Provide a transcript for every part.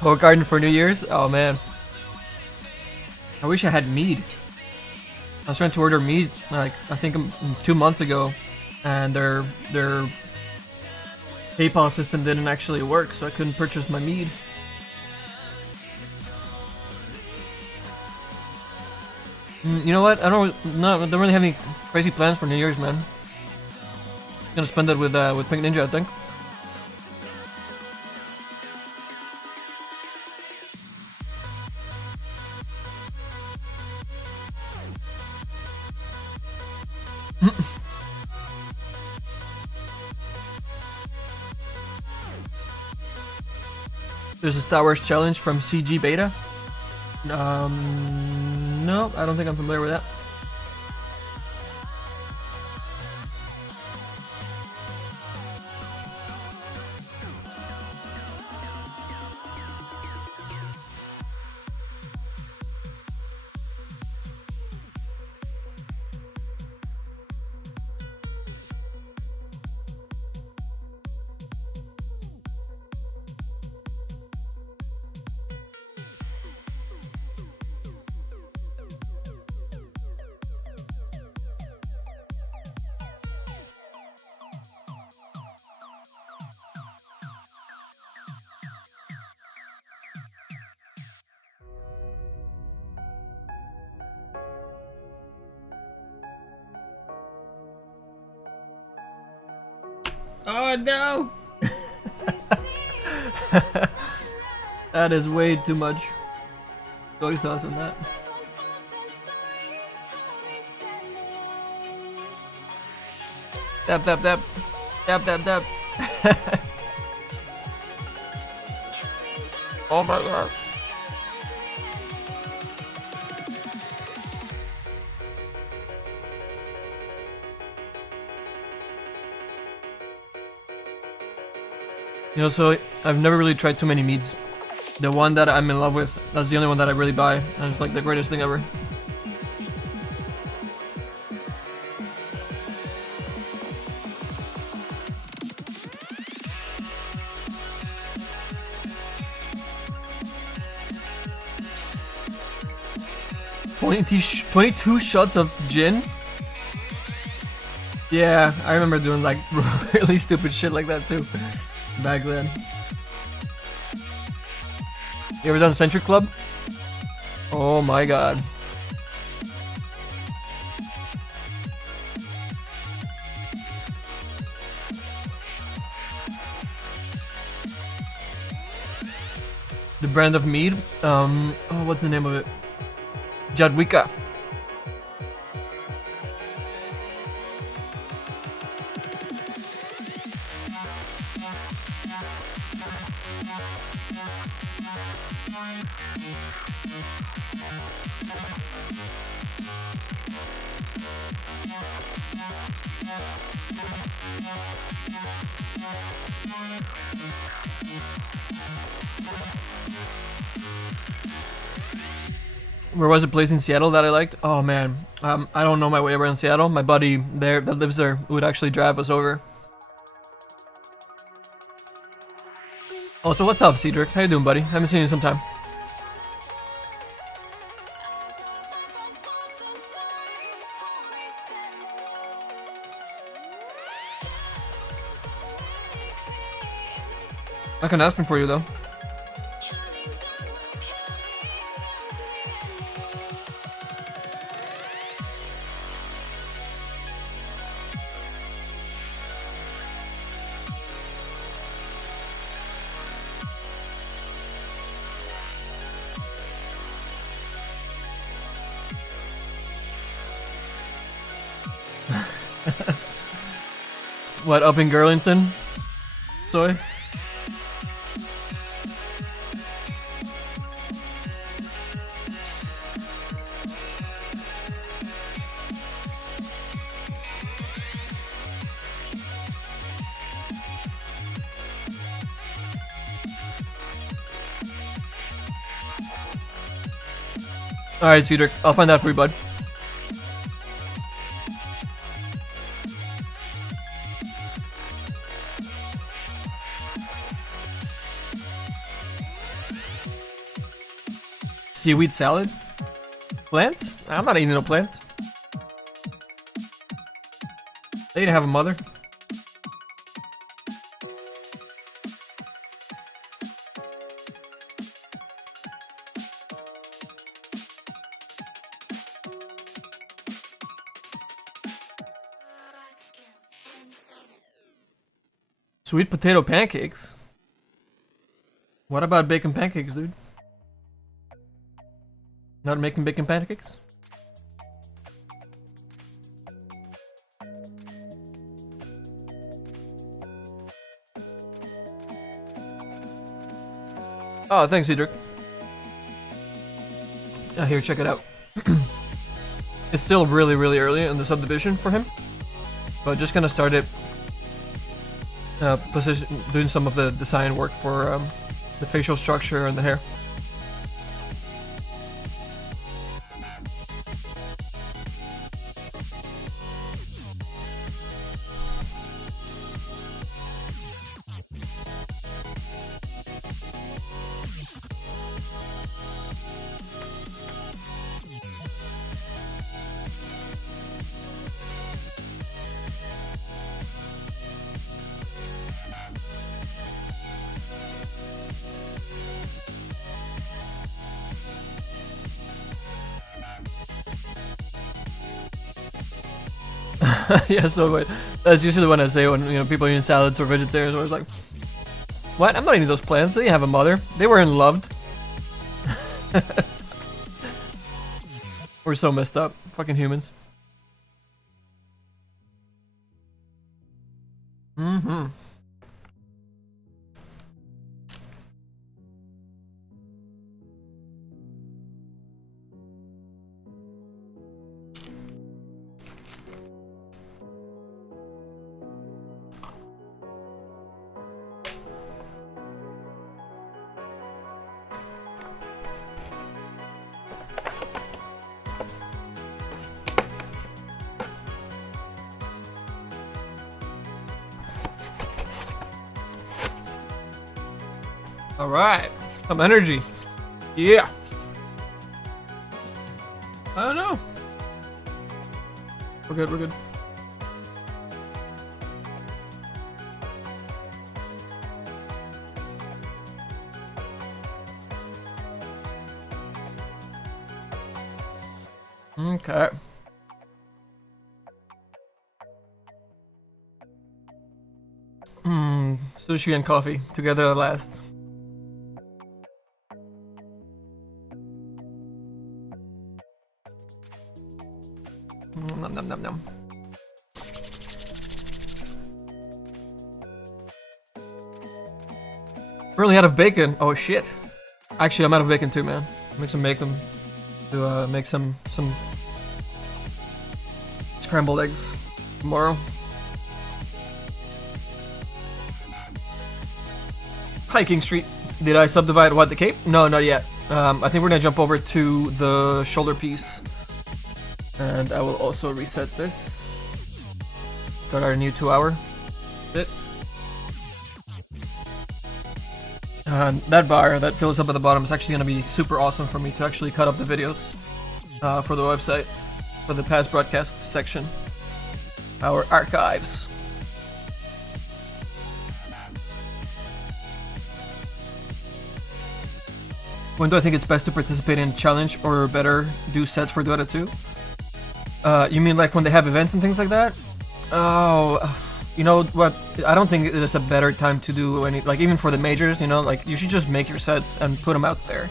Whole garden for New Year's? Oh man. I wish I had mead. I was trying to order mead like I think 2 months ago, and their PayPal system didn't actually work, so I couldn't purchase my mead. You know what? I don't really have any crazy plans for New Year's, man. Gonna spend it with Pink Ninja, I think. There's a Star Wars challenge from CG Beta. No, I don't think I'm familiar with that. Oh no! That is way too much soy sauce in that. Dab dab dab. Dab dab dab. Oh my god. You know, so I've never really tried too many meads. The one that I'm in love with, that's the only one that I really buy, and it's like the greatest thing ever. $22 shots of gin? Yeah, I remember doing like really stupid shit like that too. Back then. You ever done Century Club? Oh my god. The brand of mead? Oh, what's the name of it? Jadwika. Where was a place in Seattle that I liked? Oh man, I don't know my way around Seattle. My buddy there that lives there would actually drive us over. Also, what's up, Cedric? How you doing, buddy? Haven't seen you in some time. I can ask him for you though. What, up in Girlington? Soy? Alright, Cedric, I'll find out for you, bud. Seaweed salad? Plants? I'm not eating no plants. They didn't have a mother. Sweet potato pancakes? What about bacon pancakes, dude? Not making bacon pancakes? Oh, thanks, Cedric. Here, check it out. It's still really, really early in the subdivision for him, but just gonna start it. Doing some of the design work for the facial structure and the hair. Yeah, so wait, that's usually when I say when people eating salads or vegetarians, where it's like, what? I'm not eating those plants. They have a mother. They weren't loved. We're so messed up, fucking humans. Mm-hmm. All right, some energy. Yeah. I don't know. We're good. We're good. Okay. Sushi and coffee together at last. Nom nom nom nom. Really out of bacon. Oh shit. Actually, I'm out of bacon too, man. Make some bacon to make some scrambled eggs tomorrow. Hiking Street. Did I subdivide what the cape? No, not yet. I think we're gonna jump over to the shoulder piece. And I will also reset this. Start our new 2-hour bit. That bar that fills up at the bottom is actually going to be super awesome for me to actually cut up the videos for the website, for the past broadcast section. Our archives. When do I think it's best to participate in a challenge, or better do sets for Dota 2? You mean like when they have events and things like that? Oh, you know what? I don't think there's a better time to do any, like even for the majors, like you should just make your sets and put them out there.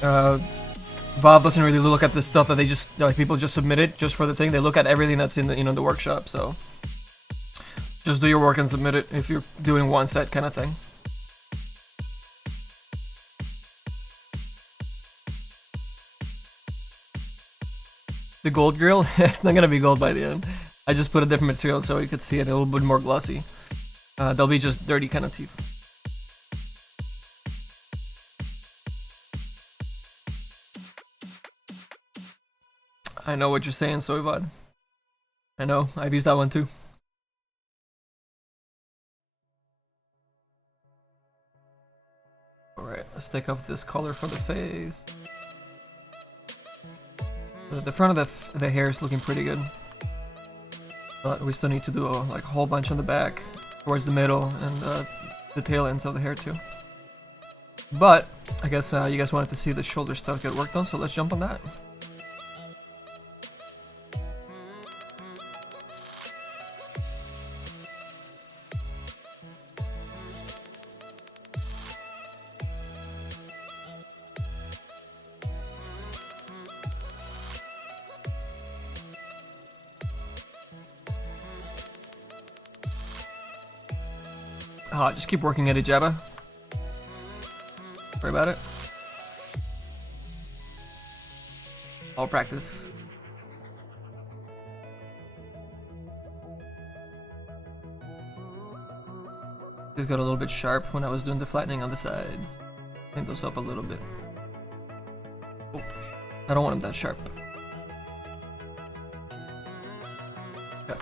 Valve doesn't really look at the stuff that they just, like people just submit it just for the thing. They look at everything that's in the, the workshop, so just do your work and submit it if you're doing one set kind of thing. The gold grill? It's not gonna be gold by the end. I just put a different material so you could see it a little bit more glossy. They'll be just dirty kind of teeth. I know what you're saying, Soyvod. I know, I've used that one too. Alright, let's take off this color for the face. The front of the hair is looking pretty good, but we still need to do like a whole bunch on the back, towards the middle, and the tail ends of the hair too. But I guess you guys wanted to see the shoulder stuff get worked on, so let's jump on that. Just keep working at it, Jabba. Worry about it. All practice. These got a little bit sharp when I was doing the flattening on the sides. Clean those up a little bit. Oh, I don't want them that sharp. Yeah.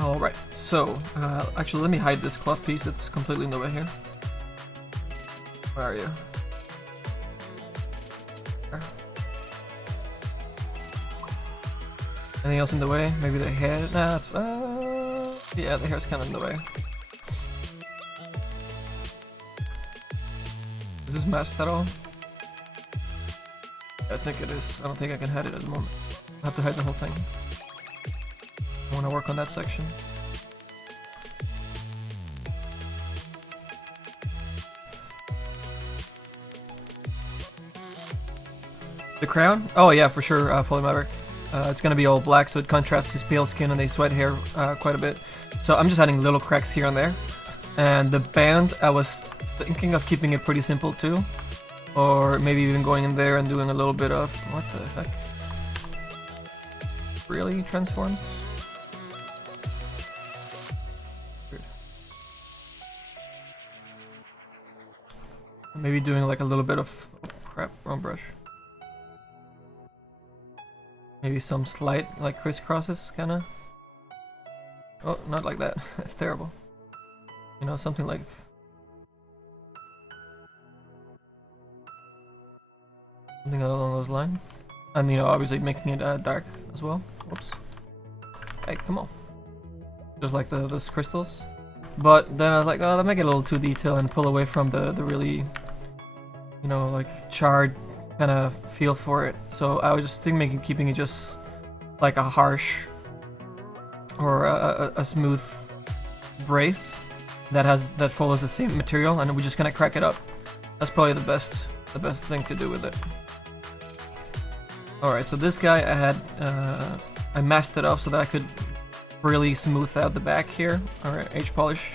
Alright, so, actually let me hide this cloth piece that's completely in the way here. Where are you? There. Anything else in the way? Maybe the hair? Nah, that's, yeah, the hair's kind of in the way. Is this masked at all? I think it is. I don't think I can hide it at the moment. I have to hide the whole thing. I want to work on that section. The crown? Oh yeah, for sure, Fully Maverick. It's gonna be all black, so it contrasts his pale skin and the sweat hair quite a bit. So I'm just adding little cracks here and there. And the band, I was thinking of keeping it pretty simple too. Or maybe even going in there and doing a little bit of... what the heck? Really? Transforms? Weird. Maybe doing like a little bit of... oh, crap, wrong brush. Maybe some slight, like, crisscrosses, kinda. Oh, not like that. That's terrible. You know, something like... something along those lines. And, you know, obviously making it dark as well. Whoops. Hey, come on. Just like those crystals. But then I was like, oh, that might get a little too detailed and pull away from the really, you know, like, charred kind of feel for it. So I was just thinking keeping it just like a harsh or a smooth brace that follows the same material, and we just kind of crack it up. That's probably the best thing to do with it. All right, so this guy I masked it off so that I could really smooth out the back here, or edge polish,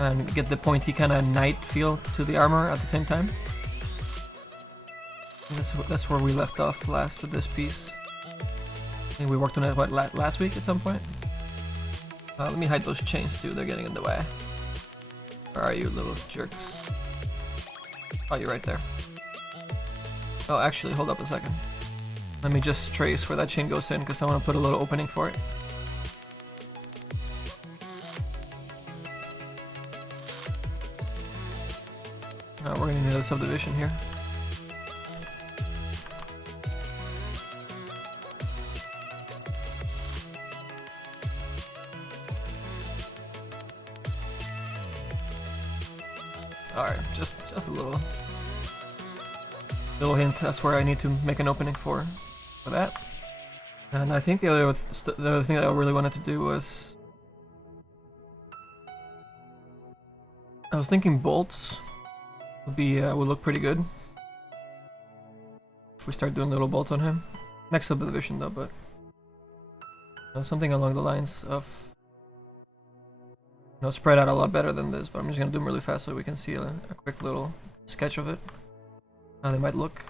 and get the pointy kind of knight feel to the armor at the same time. That's where we left off last with this piece. I think we worked on it, what, last week at some point? Let me hide those chains too, they're getting in the way. Where are you, little jerks? Oh, you're right there. Oh, actually, hold up a second. Let me just trace where that chain goes in, because I want to put a little opening for it. We're going to need a subdivision here. Alright, just a little hint. That's where I need to make an opening for that. And I think the other thing that I really wanted to do was, I was thinking bolts would look pretty good if we start doing little bolts on him. Next subdivision though, but something along the lines of, spread out a lot better than this, but I'm just gonna do them really fast so we can see a quick little sketch of it, how they might look.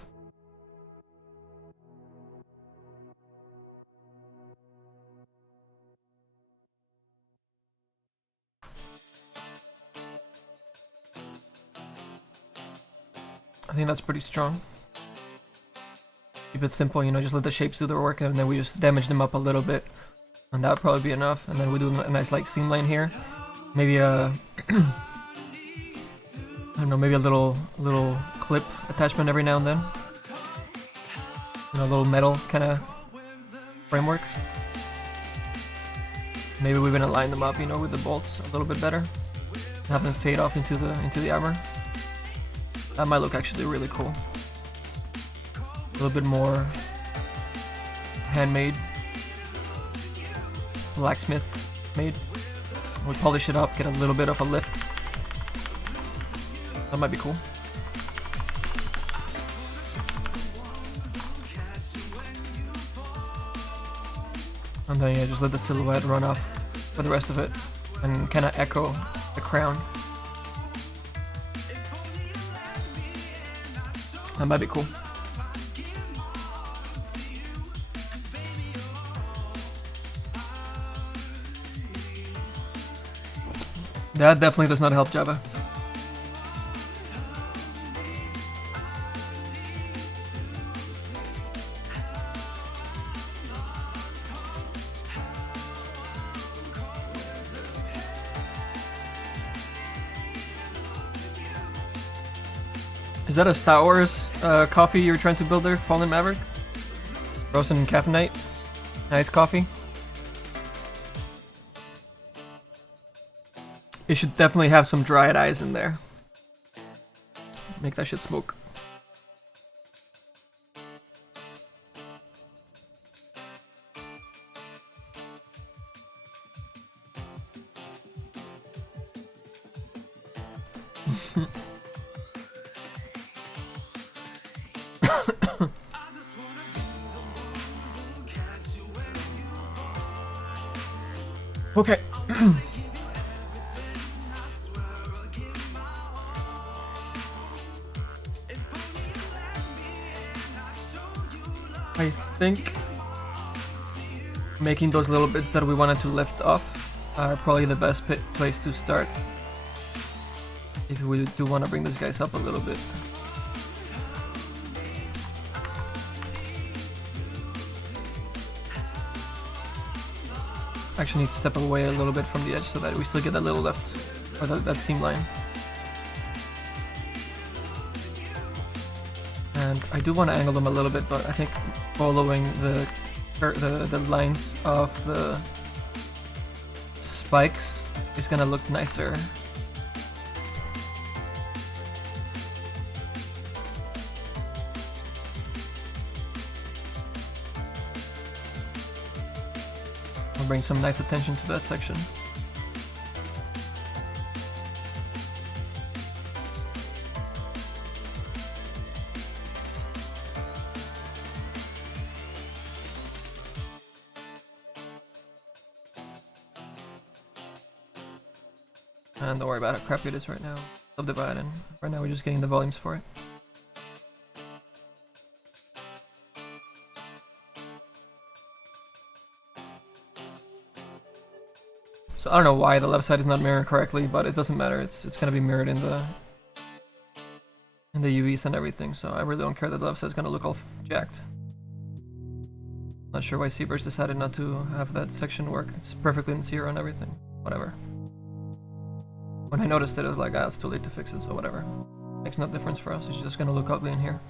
I think that's pretty strong. Keep it simple, just let the shapes do their work, and then we just damage them up a little bit, and that would probably be enough. And then we do a nice like seam line here. Maybe I don't know, maybe a little clip attachment every now and then. You know, a little metal kind of framework. Maybe we're gonna line them up, you know, with the bolts a little bit better. Have them fade off into the armor. That might look actually really cool. A little bit more handmade, blacksmith made. We'll polish it up, get a little bit of a lift. That might be cool. And then yeah, just let the silhouette run off for the rest of it and kind of echo the crown. That might be cool. That definitely does not help Java. Is that a Star Wars coffee you were trying to build there, Fallen Maverick? Frozen caffeinite? Nice coffee. You should definitely have some dried eyes in there. Make that shit smoke. Okay. I think making those little bits that we wanted to lift off are probably the best place to start if we do want to bring these guys up a little bit. Actually need to step away a little bit from the edge so that we still get that little lift, or that seam line. And I do want to angle them a little bit, but I think following the lines of the spikes is gonna look nicer. I'll bring some nice attention to that section. And don't worry about how crappy it is right now. Subdivide, and right now we're just getting the volumes for it. So I don't know why the left side is not mirrored correctly, but it doesn't matter. It's gonna be mirrored in the UVs and everything. So I really don't care that the left side is gonna look all jacked. Not sure why zBrush decided not to have that section work. It's perfectly in zero and everything. Whatever. When I noticed it, I was like, ah, it's too late to fix it, so whatever. Makes no difference for us, it's just gonna look ugly in here.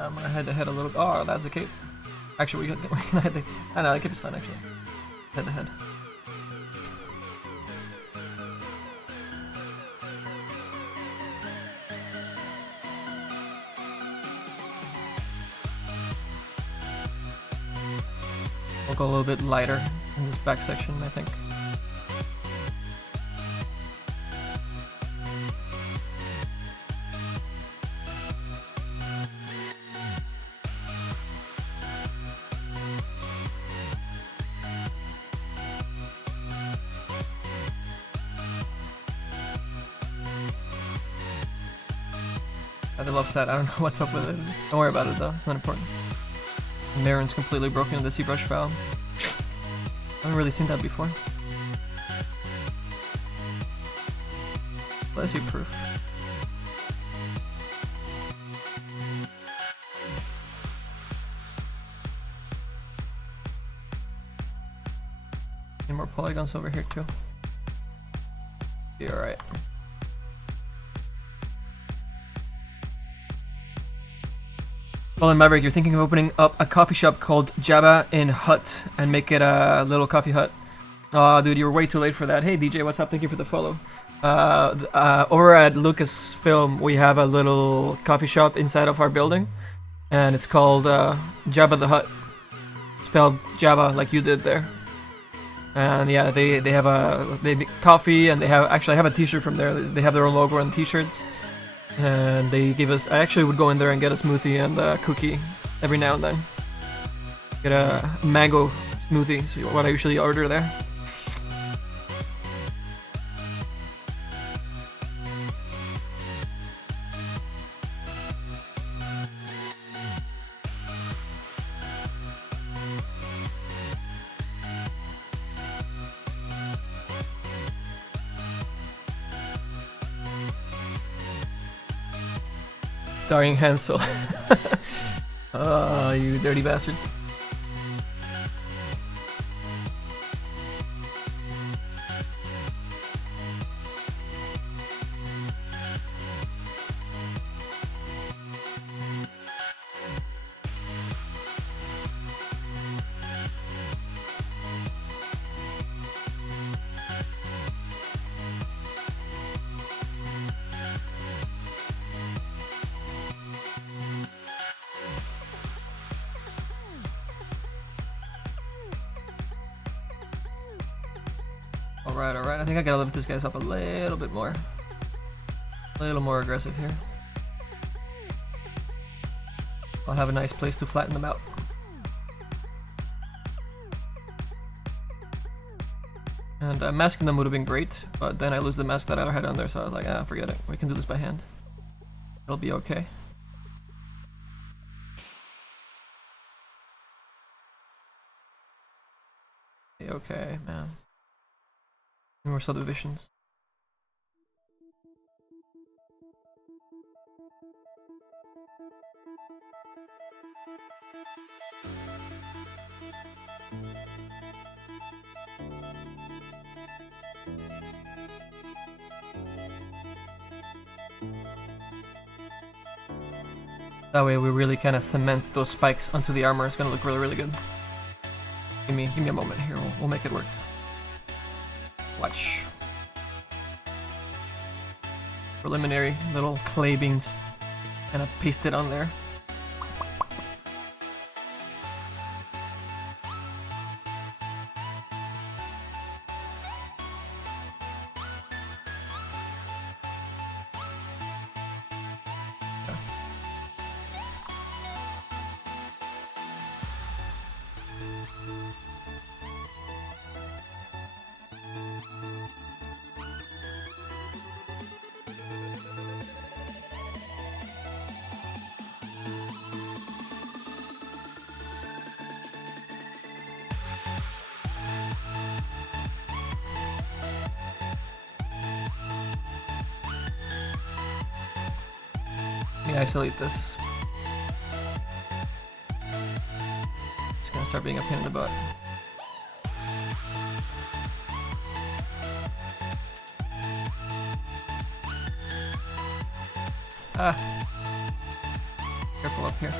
I'm gonna head ahead a little. Oh, that's a cape. Actually, we can I think. I know, that could be fun actually. Head to head. We'll go a little bit lighter in this back section, I think. The love set, I don't know what's up with it. Don't worry about it though, it's not important. Marin's completely broken in the zBrush file. I haven't really seen that before. Bless you, proof. Any more polygons over here too. Be alright. Well, in Maverick, you're thinking of opening up a coffee shop called Jabba in Hut and make it a little coffee hut. Aw, dude, you're way too late for that. Hey, DJ, what's up? Thank you for the follow. Over at Lucasfilm, we have a little coffee shop inside of our building, and it's called Jabba the Hut. Spelled Jabba like you did there. And yeah, they make coffee, and they have actually I have a T-shirt from there. They have their own logo on the T-shirts. And they give us, I actually would go in there and get a smoothie and a cookie every now and then. Get a mango smoothie, so what I usually order there. Starring Hansel. Oh, you dirty bastards. Alright, I think I gotta lift this guys up a little bit more. A little more aggressive here. I'll have a nice place to flatten them out. And masking them would have been great, but then I lose the mask that I had on there, so I was like, ah, forget it. We can do this by hand. It'll be okay. Okay, man. More subdivisions. That way we really kind of cement those spikes onto the armor. It's gonna look really, really good. Give me a moment here. We'll make it work. Watch. Preliminary little clay beans kind of pasted on there. Let me isolate this. It's gonna start being a pain in the butt. Ah. Careful up here.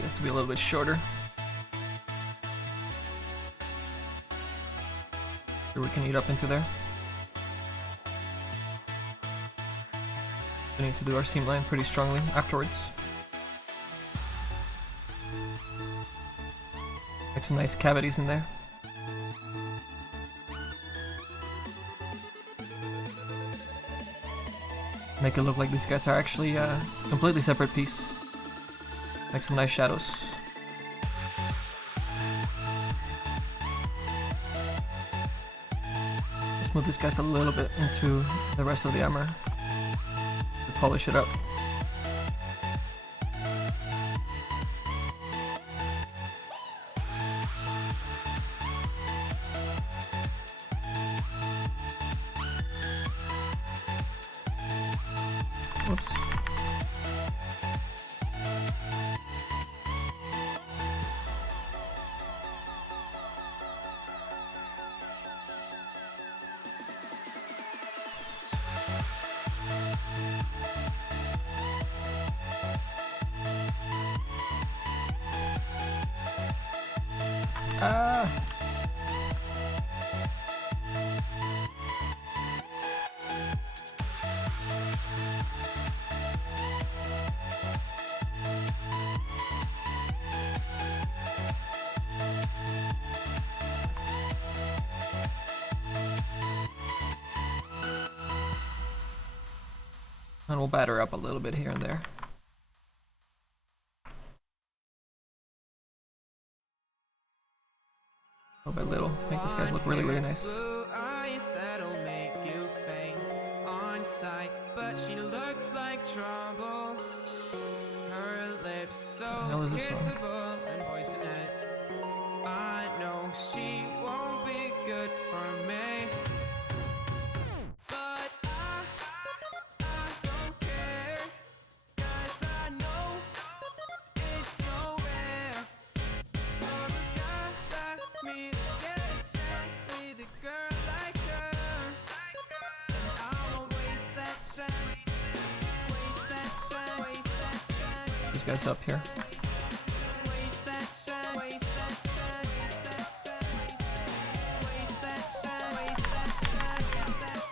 He has to be a little bit shorter. Sure we can eat up into there. We need to do our seam line pretty strongly afterwards. Make some nice cavities in there. Make it look like these guys are actually a completely separate piece. Make some nice shadows. Just move these guys a little bit into the rest of the armor to polish it up. Whoops. Ah. And we'll batter up a little bit here and there. Little by little, make these guys look really, really nice. What the hell is this song? I know she won't be good for me. These guys up here.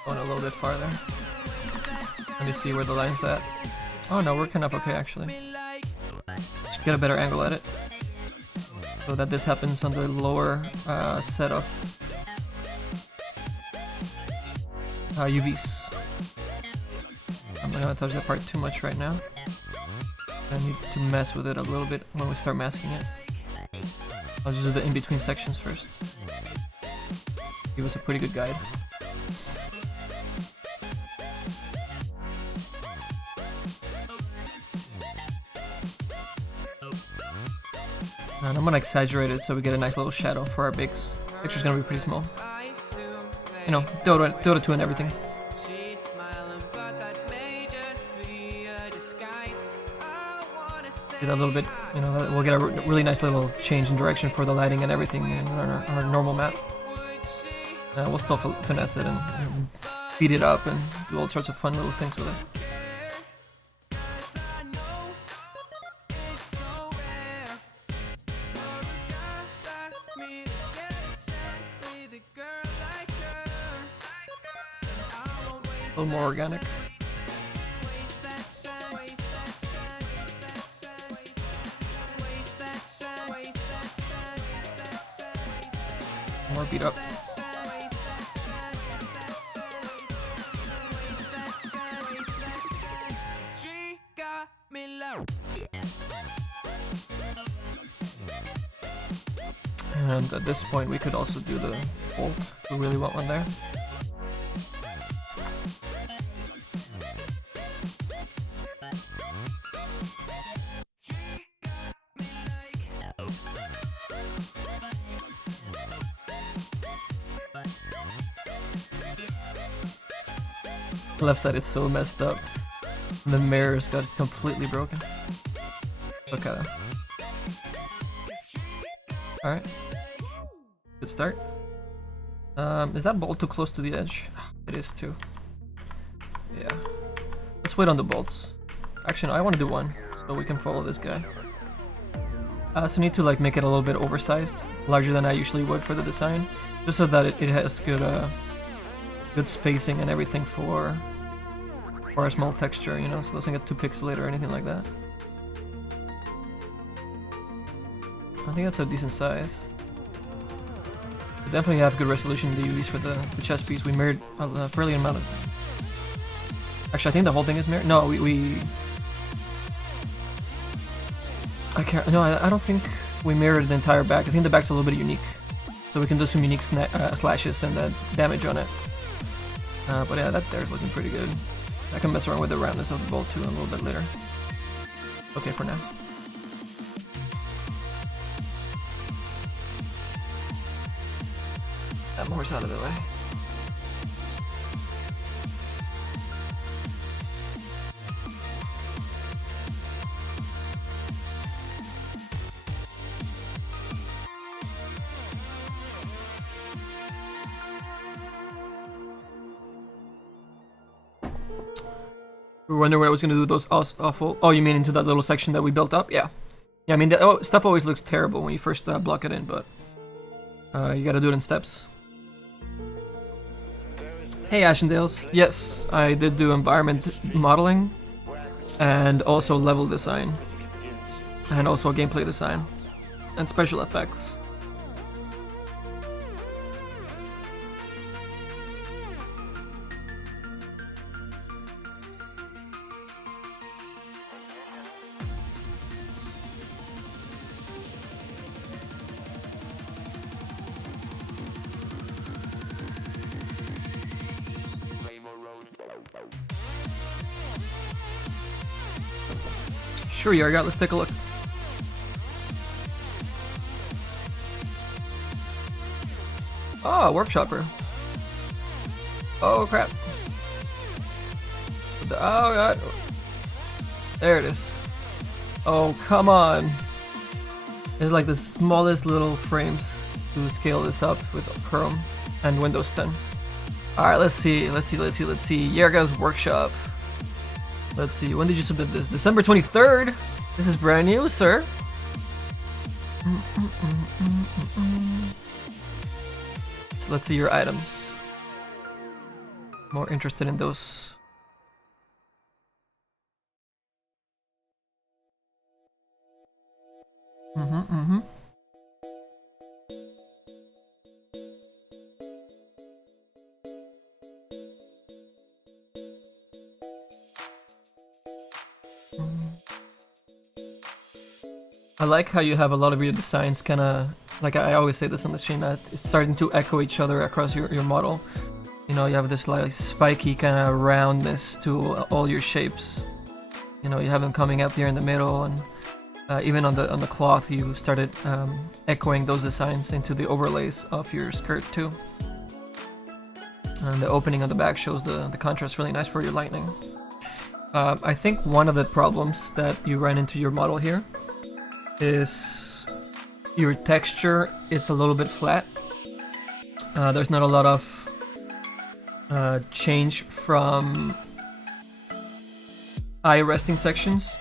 Going a little bit farther. Let me see where the line's at. Oh no, we're kind of okay actually. Just get a better angle at it. So that this happens on the lower set of UVs. I'm not gonna touch that part too much right now. I need to mess with it a little bit when we start masking it. I'll just do the in-between sections first. Give us a pretty good guide. And I'm gonna exaggerate it so we get a nice little shadow for our bigs. Picture's gonna be pretty small. You know, Dota 2 and everything. Do that a little bit, you know, we'll get a really nice little change in direction for the lighting and everything in our normal map. We'll still finesse it and beat it up and do all sorts of fun little things with it. A little more organic. More beat up. And at this point we could also do the bolt. We really want one there. Left side is so messed up. And the mirrors got completely broken. Look at them. Alright. Good start. Is that bolt too close to the edge? It is too. Yeah. Let's wait on the bolts. Actually, no, I want to do one, so we can follow this guy. I also need to like make it a little bit oversized, larger than I usually would for the design, just so that it has good spacing and everything for a small texture, you know, so it doesn't get too pixelated or anything like that. I think that's a decent size. We definitely have good resolution in the UVs for the chest piece. We mirrored a fairly amount of... Actually, I think the whole thing is mirrored. No, I can't... No, I don't think we mirrored the entire back. I think the back's a little bit unique. So we can do some unique slashes and damage on it. But yeah, that there's looking pretty good. I can mess around with the roundness of the bolt too a little bit later. Okay for now. That more's out of the way. We were wondering when I was going to do those awful... Oh, you mean into that little section that we built up? Yeah. Yeah, I mean, the stuff always looks terrible when you first block it in, but... you gotta do it in steps. Hey, Ashendales. Yes, I did do environment modeling, and also level design, and also gameplay design, and special effects. Sure, Yargot, let's take a look. Oh, Workshopper. Oh, crap. Oh, God. There it is. Oh, come on. There's like the smallest little frames to scale this up with Chrome and Windows 10. Alright, let's see. Yargot's Workshop. Let's see, when did you submit this? December 23rd? This is brand new, sir. So let's see your items. More interested in those. I like how you have a lot of your designs kind of, like I always say this on the stream, that it's starting to echo each other across your model. You know, you have this like spiky kind of roundness to all your shapes. You know, you have them coming out there in the middle, and even on the cloth you started echoing those designs into the overlays of your skirt too. And the opening on the back shows the contrast really nice for your lightning. I think one of the problems that you ran into your model here is your texture is a little bit flat. There's not a lot of change from eye resting sections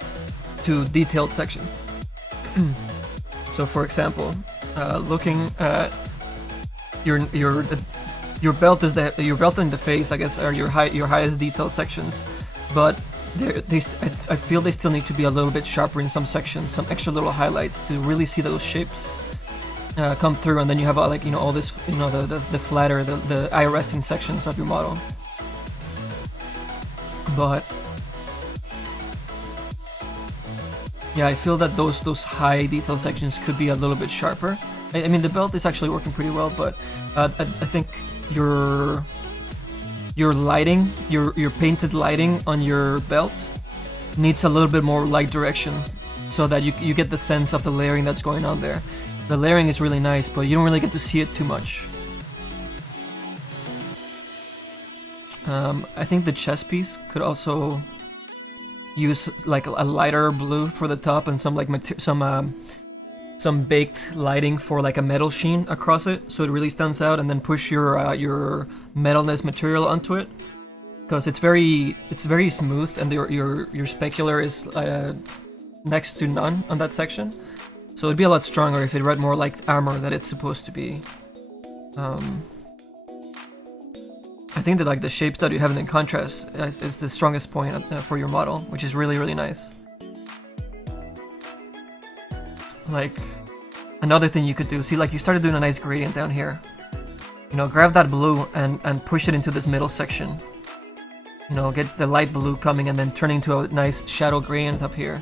to detailed sections. So for example, looking at your belt is your belt and the face, I guess, are your highest detail sections, but I feel they still need to be a little bit sharper in some sections, some extra little highlights to really see those shapes come through, and then you have like, you know, all this, you know, the flatter, the eye resting sections of your model. But yeah, I feel that those high detail sections could be a little bit sharper. I mean, the belt is actually working pretty well, but I think your lighting, your painted lighting on your belt needs a little bit more light direction so that you get the sense of the layering that's going on there. The layering is really nice, but you don't really get to see it too much. I think the chest piece could also use like a lighter blue for the top and some like some baked lighting for like a metal sheen across it, so it really stands out, and then push your metalness material onto it, because it's very smooth, and your specular is next to none on that section. So it'd be a lot stronger if it read more like armor that it's supposed to be. I think that like the shapes that you have in the contrast is the strongest point for your model, which is really, really nice. Like, another thing you could do, see, like you started doing a nice gradient down here. You know, grab that blue and push it into this middle section. You know, get the light blue coming and then turn into a nice shadow gradient up here.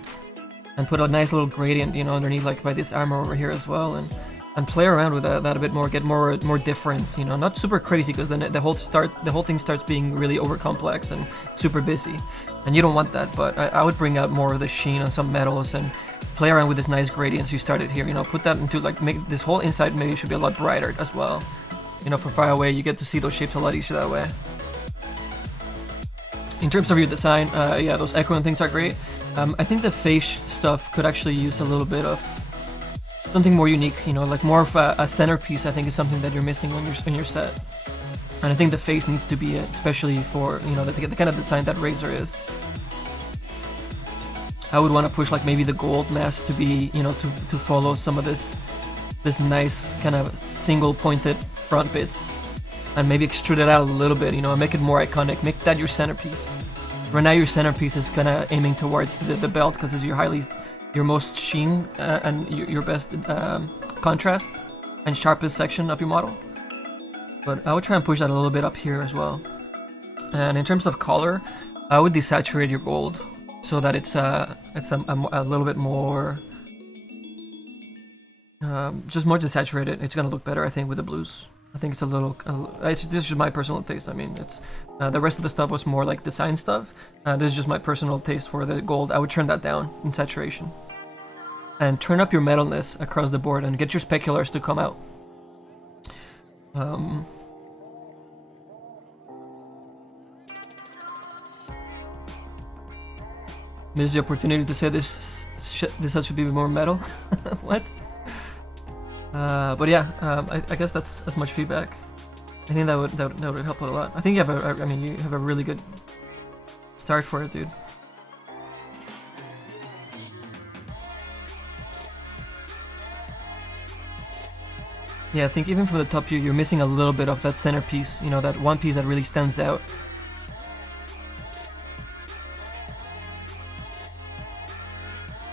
And put a nice little gradient, you know, underneath, like by this armor over here as well, and play around with that a bit more, get more difference, you know, not super crazy, because then the whole thing starts being really over complex and super busy, and you don't want that. But I would bring out more of the sheen on some metals and play around with this nice gradients you started here, you know, put that into, like, make this whole inside maybe should be a lot brighter as well, you know, from far away you get to see those shapes a lot easier that way. In terms of your design, yeah, those echo and things are great. I think the face stuff could actually use a little bit of something more unique, you know, like more of a centerpiece. I think is something that you're missing when you're set. And I think the face needs to be it, especially for, you know, the kind of design that Razor is. I would want to push like maybe the gold mask to be, you know, to follow some of this nice kind of single pointed front bits, and maybe extrude it out a little bit, you know, and make it more iconic. Make that your centerpiece. Right now your centerpiece is kind of aiming towards the belt, because it's your most sheen and your best contrast and sharpest section of your model. But I would try and push that a little bit up here as well. And in terms of color, I would desaturate your gold so that it's a little bit more, just more desaturated. It's gonna look better, I think, with the blues. I think it's a little, this is just my personal taste. I mean, it's the rest of the stuff was more like design stuff. This is just my personal taste for the gold. I would turn that down in saturation. And turn up your metalness across the board and get your speculars to come out. Missed the opportunity to say this should be more metal. What? But yeah, I guess that's as much feedback. I think that would help out a lot. I think you have you have a really good start for it, dude. Yeah, I think even from the top view, you're missing a little bit of that centerpiece. You know, that one piece that really stands out.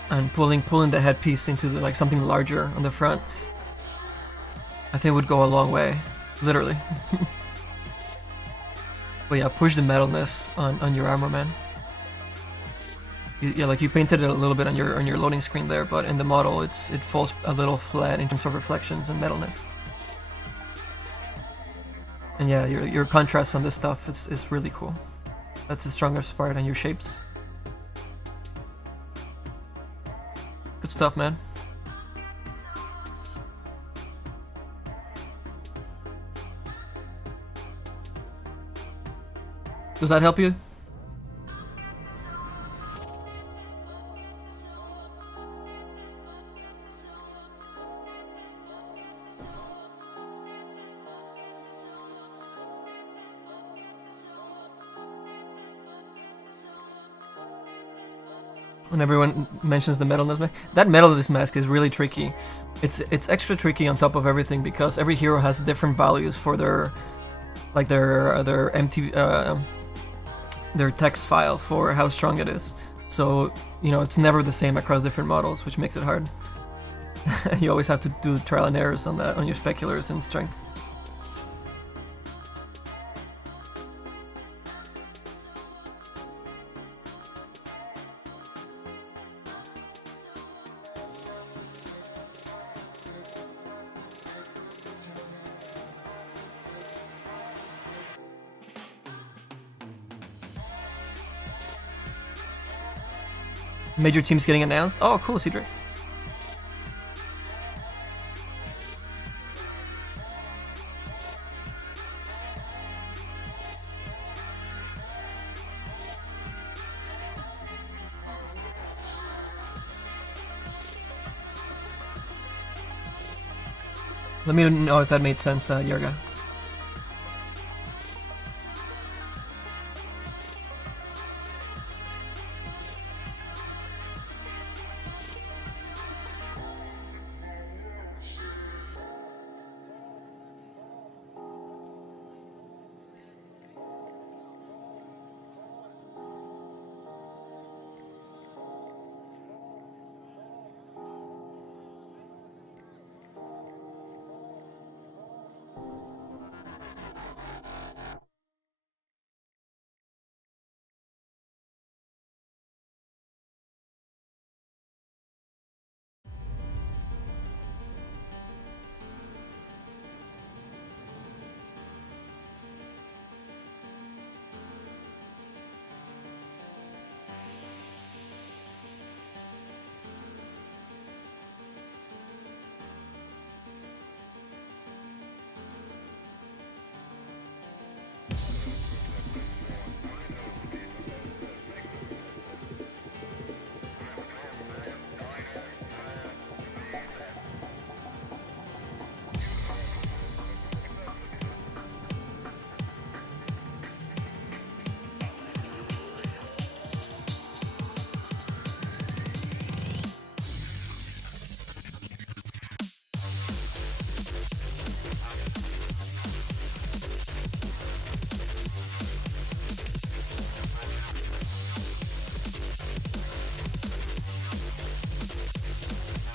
And pulling the headpiece into like something larger on the front, I think would go a long way, literally. But yeah, push the metalness on your armor, man. Yeah, like you painted it a little bit on your loading screen there, but in the model it falls a little flat in terms of reflections and metalness. And yeah, your contrast on this stuff is really cool. That's the strongest part, and your shapes. Good stuff, man. Does that help you? When everyone mentions the metalness mask, that metalness mask is really tricky. It's extra tricky on top of everything because every hero has different values for their their text file for how strong it is. So, you know, it's never the same across different models, which makes it hard. You always have to do trial and errors on that, on your speculars and strengths. Major teams getting announced. Oh, cool, Cedric. Let me know if that made sense, Yorga.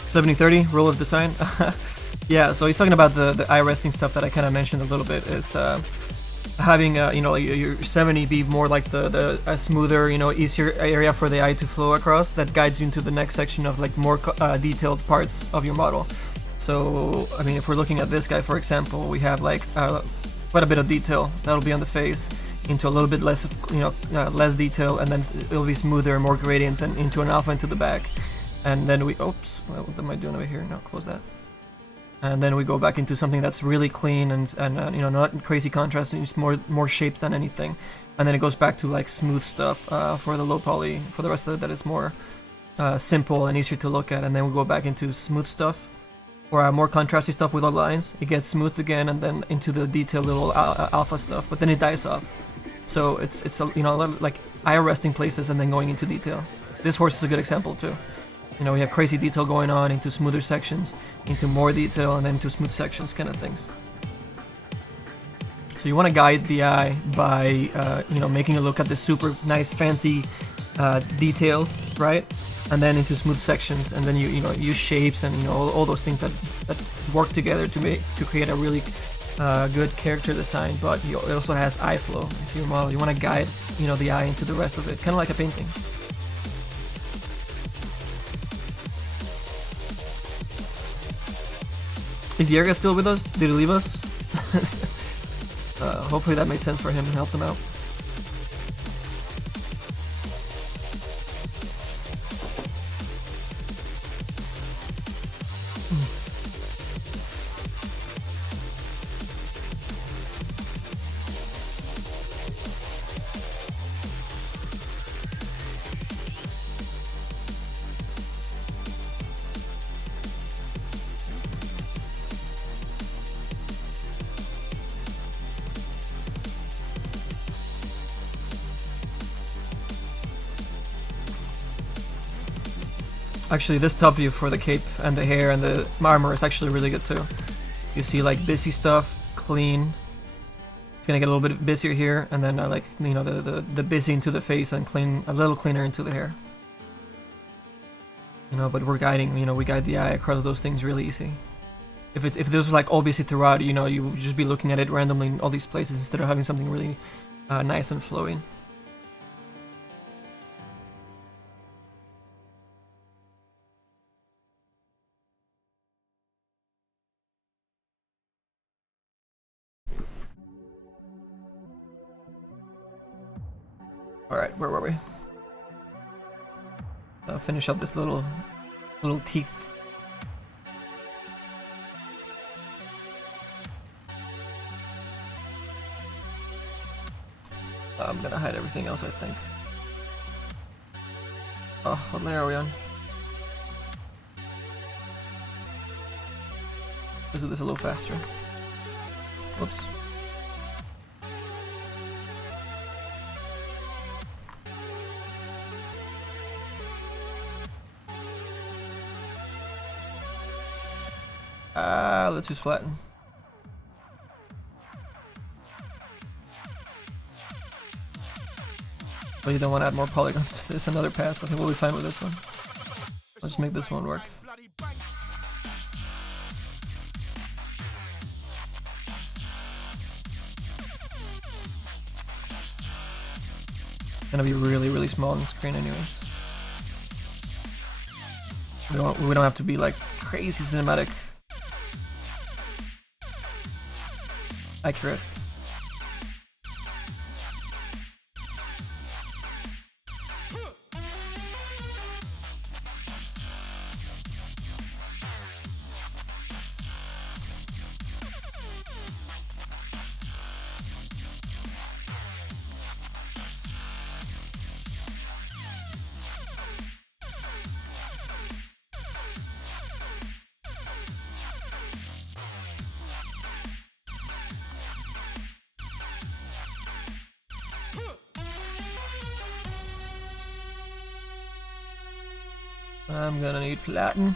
70-30 rule of design. Yeah, so he's talking about the eye resting stuff that I kind of mentioned a little bit. Is having you know, your 70 be more like the smoother, you know, easier area for the eye to flow across, that guides you into the next section of like more detailed parts of your model. So I mean, if we're looking at this guy, for example, we have like quite a bit of detail that'll be on the face, into a little bit less, you know, less detail, and then it'll be smoother and more gradient, and into an alpha into the back. And then we, oops, what am I doing over here? No, close that. And then we go back into something that's really clean and you know, not crazy contrast, and just more shapes than anything. And then it goes back to like smooth stuff for the low poly. For the rest of it, that is more simple and easier to look at. And then we go back into smooth stuff, or more contrasty stuff with the lines. It gets smooth again, and then into the detailed little alpha stuff. But then it dies off. So it's you know, like eye resting places and then going into detail. This horse is a good example too. You know, we have crazy detail going on into smoother sections, into more detail, and then into smooth sections, kind of things. So you want to guide the eye by, you know, making it look at this super nice, fancy detail, right? And then into smooth sections, and then you know, use shapes and, you know, all those things that work together to create a really good character design. But it also has eye flow into your model. You want to guide, you know, the eye into the rest of it, kind of like a painting. Is Yerga still with us? Did he leave us? Hopefully that made sense for him and helped him out. Actually, this top view for the cape and the hair and the armor is actually really good too. You see like busy stuff, clean. It's gonna get a little bit busier here, and then like, you know, the busy into the face and clean, a little cleaner into the hair. You know, but we're guiding, you know, we guide the eye across those things really easy. If this was like all busy throughout, you know, you would just be looking at it randomly in all these places instead of having something really nice and flowing. Alright, where were we? Finish up this little teeth. I'm gonna hide everything else, I think. Oh, what layer are we on? Let's do this a little faster. Whoops. Let's use flatten. But you don't want to add more polygons to this. Another pass. I think we'll be fine with this one. Let's just make this one work. It's gonna be really, really small on the screen anyways. We don't have to be like crazy cinematic accurate. I'm gonna need flatten.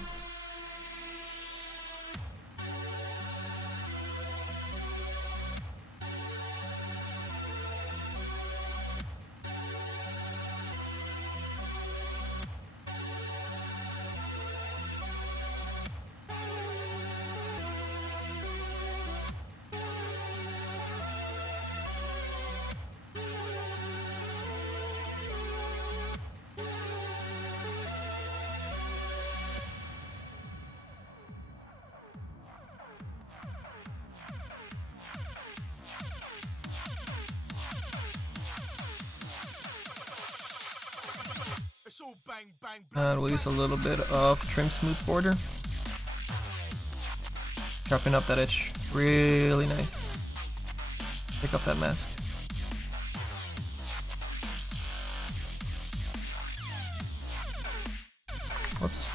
And we'll use a little bit of trim smooth border. Sharpen up that edge. Really nice. Take off that mask. Whoops.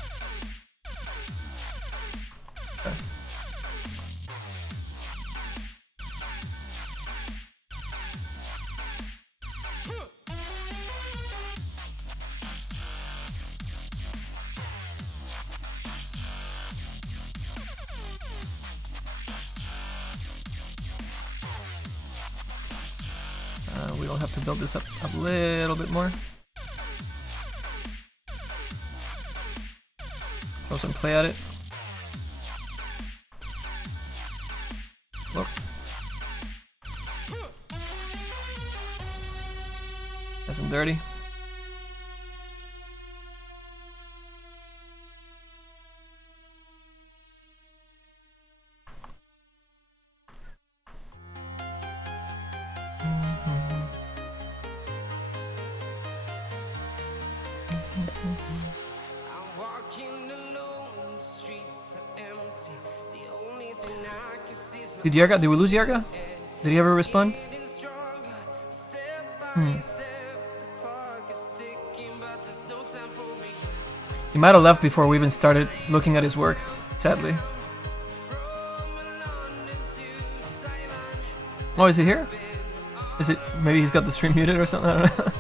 Okay. We'll have to build this up a little bit more. Throw some clay at it. Look. Nice and dirty. Did we lose Yarga? Did he ever respond? He might have left before we even started looking at his work, sadly. Oh, is he here? Is it, maybe he's got the stream muted or something? I don't know.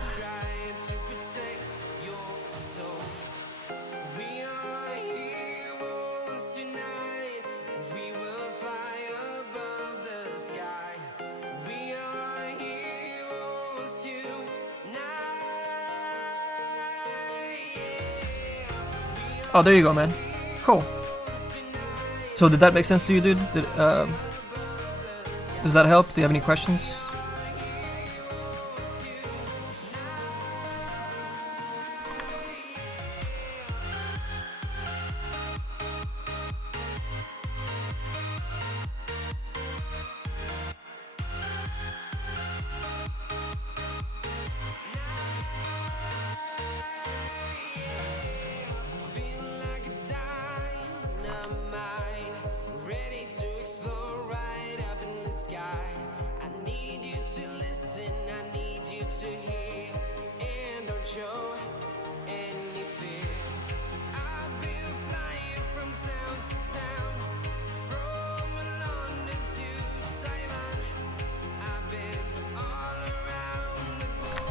Oh, there you go, man. Cool. So did that make sense to you, dude? Does that help? Do you have any questions?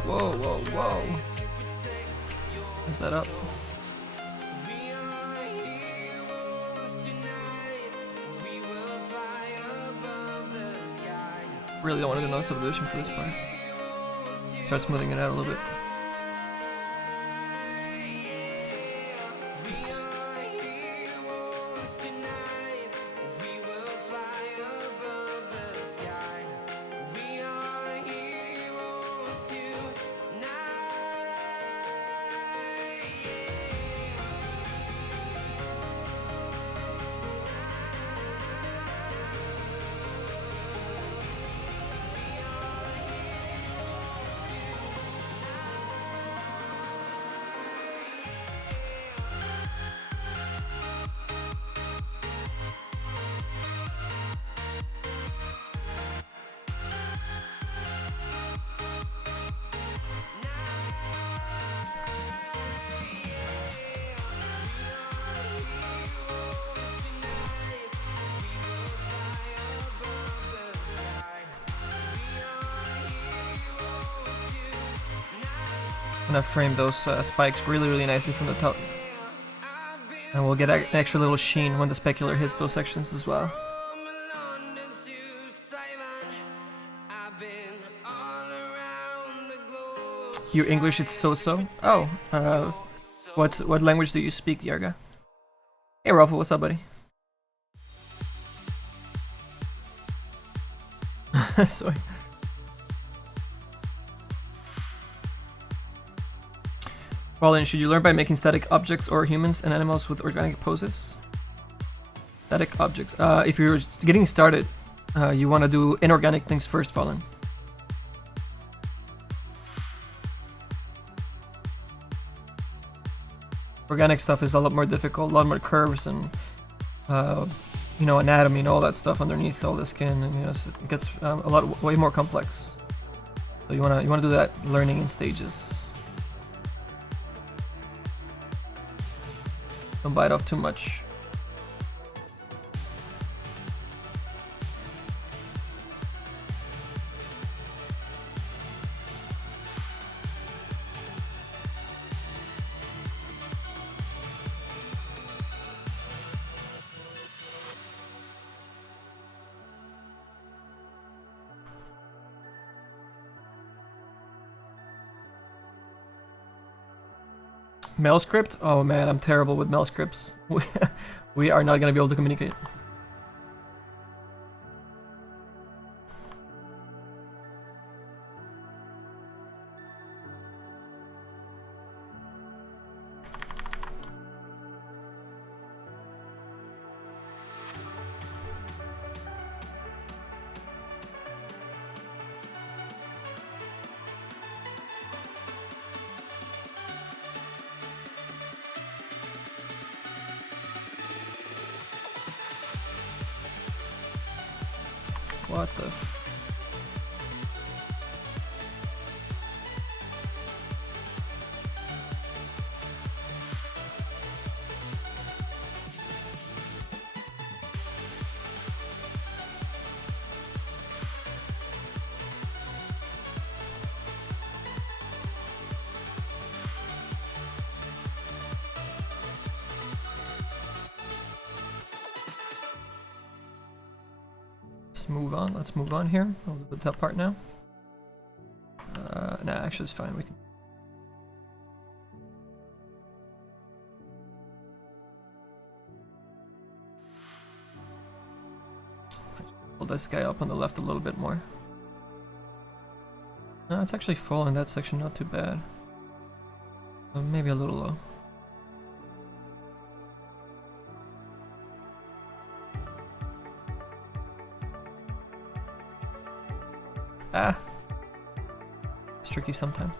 Whoa, whoa, whoa. Mess that up. Really don't want to do no subdivision for this part. Start smoothing it out a little bit. I'm gonna frame those spikes really nicely from the top. And we'll get an extra little sheen when the specular hits those sections as well. Your English, it's so-so. Oh, what language do you speak, Yarga? Hey, Raffle, what's up, buddy? Sorry. Rollin, should you learn by making static objects or humans and animals with organic poses? Static objects. If you're getting started, you want to do inorganic things first, Fallen. Organic stuff is a lot more difficult, a lot more curves and you know, anatomy and all that stuff underneath all the skin, and you know, it gets way more complex. So you wanna do that learning in stages. Don't bite off too much. Mail script? Oh man, I'm terrible with mail scripts. We are not gonna be able to communicate. What the Let's move on here. I'll do the top part now. Nah, actually it's fine. We can. Pull this guy up on the left a little bit more. No, it's actually full in that section, not too bad. Maybe a little low. Ah, it's tricky sometimes.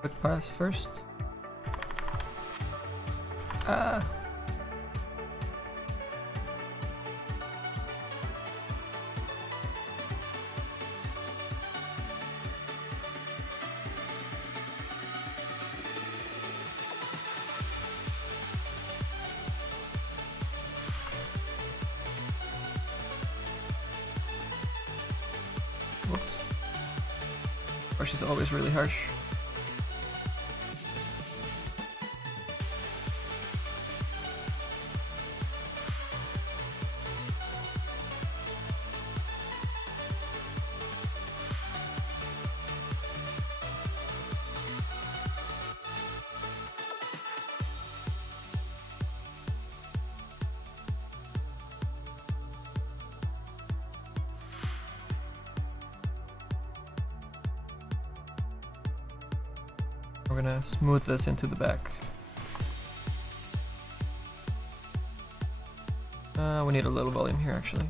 Quick pass first. Ah. Whoops. Brush is always really harsh. We're gonna smooth this into the back. We need a little volume here actually.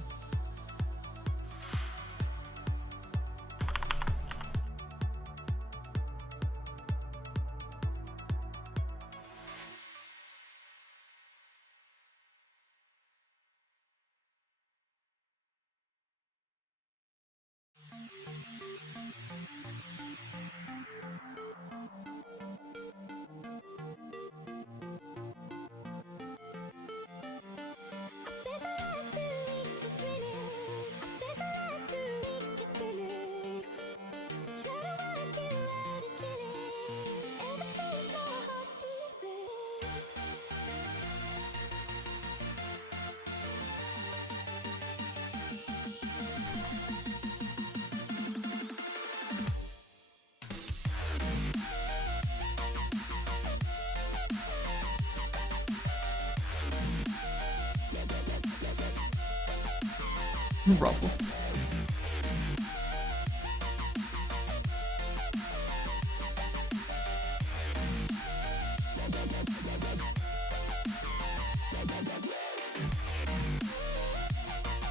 Ruffle.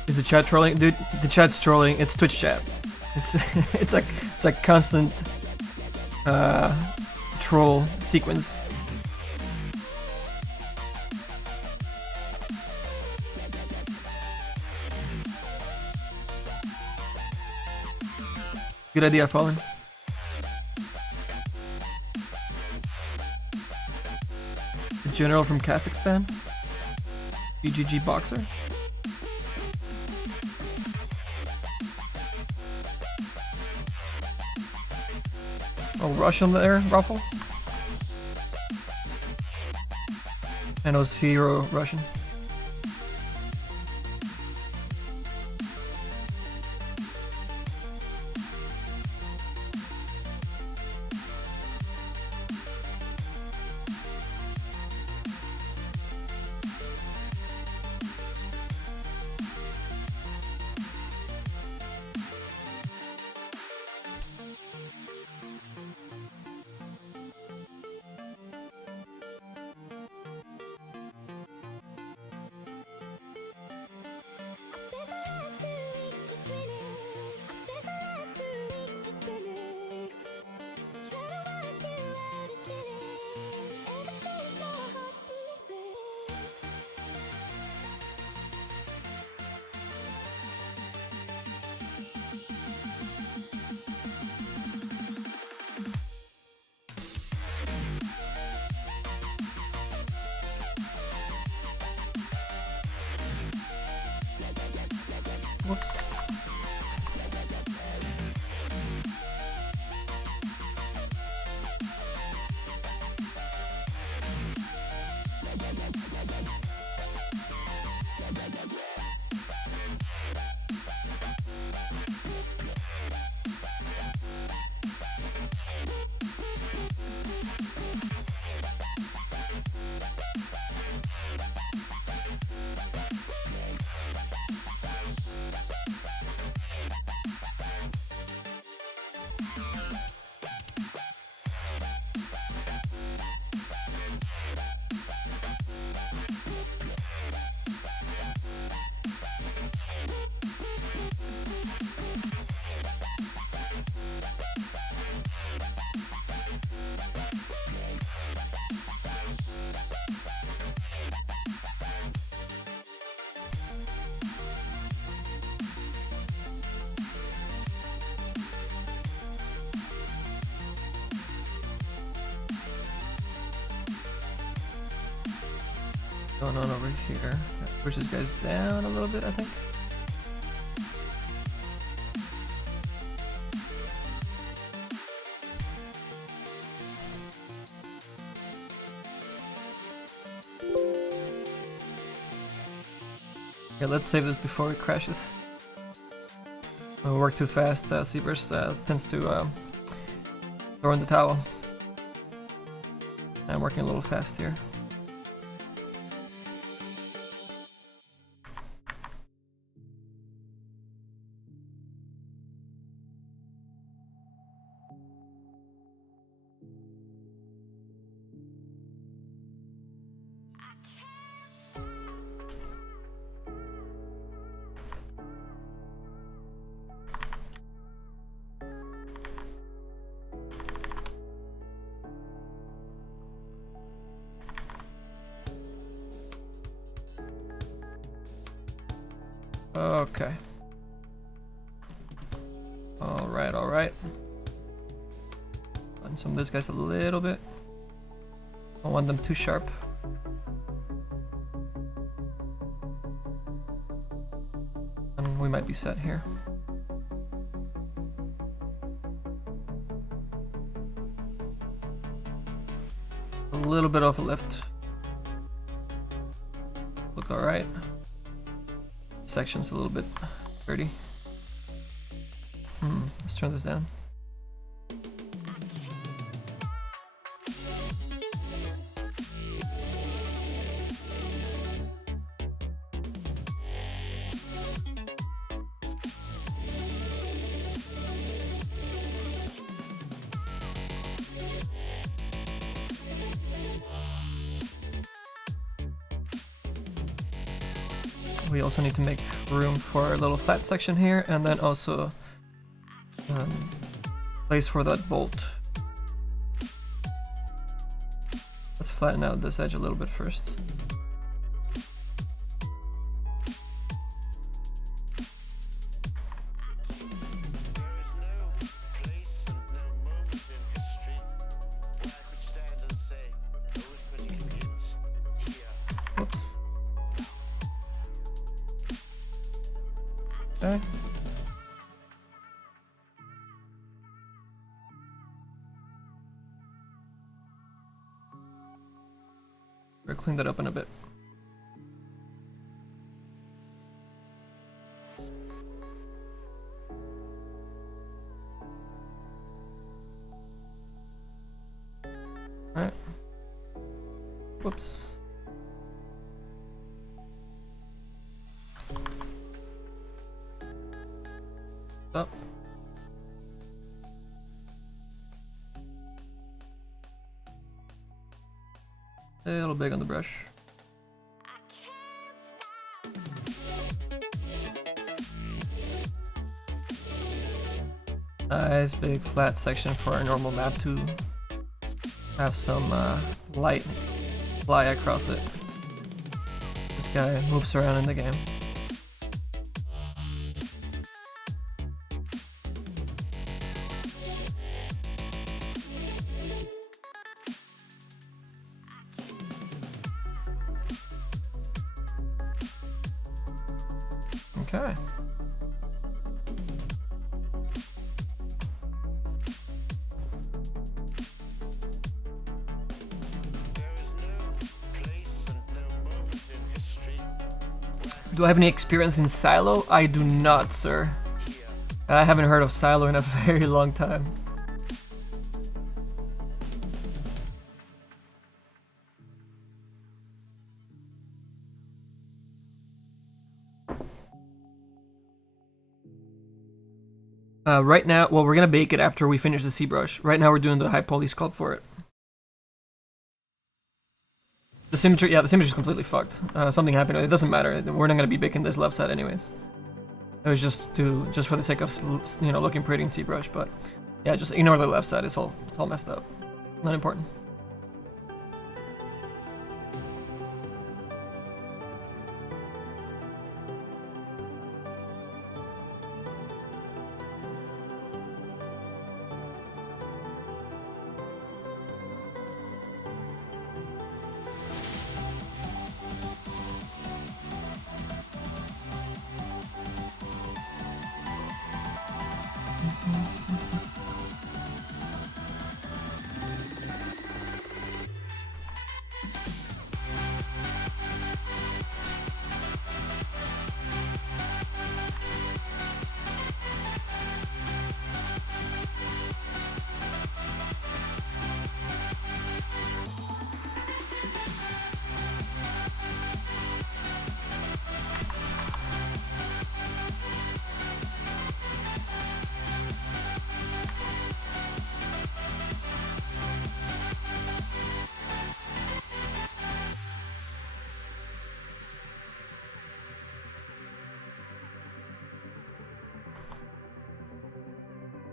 Is the chat trolling? Dude, the chat's trolling. It's Twitch chat. It's it's like constant troll sequence. Good idea, Fallen. The general from Kazakhstan. BGG boxer. Oh, Russian there, Ruffle. And it was hero Russian. Whoops. Going on over here. Push these guys down a little bit, I think. Yeah, let's save this before it crashes. When we work too fast, zBrush tends to throw in the towel. I'm working a little fast here. Okay. Alright, alright. And some of these guys a little bit. I don't want them too sharp. And we might be set here. A little bit off a lift. Look alright. Section's a little bit dirty. Let's turn this down. We also need to make room for our little flat section here, and then also place for that bolt. flatten out this edge a little bit first. Whoops. Okay. We'll clean that up in a bit. Alright. Whoops. Up. A little big on the brush. Nice big flat section for our normal map to have some light fly across it. This guy moves around in the game. Okay. Do I have any experience in Silo? I do not, sir. I haven't heard of Silo in a very long time. Right now, well, we're gonna bake it after we finish the zBrush. Right now we're doing the high poly sculpt for it. The symmetry, yeah, the symmetry is completely fucked. Something happened. It doesn't matter. We're not gonna be baking this left side anyways. It was just for the sake of, you know, looking pretty in zBrush. But yeah, just ignore the left side. It's all messed up. Not important.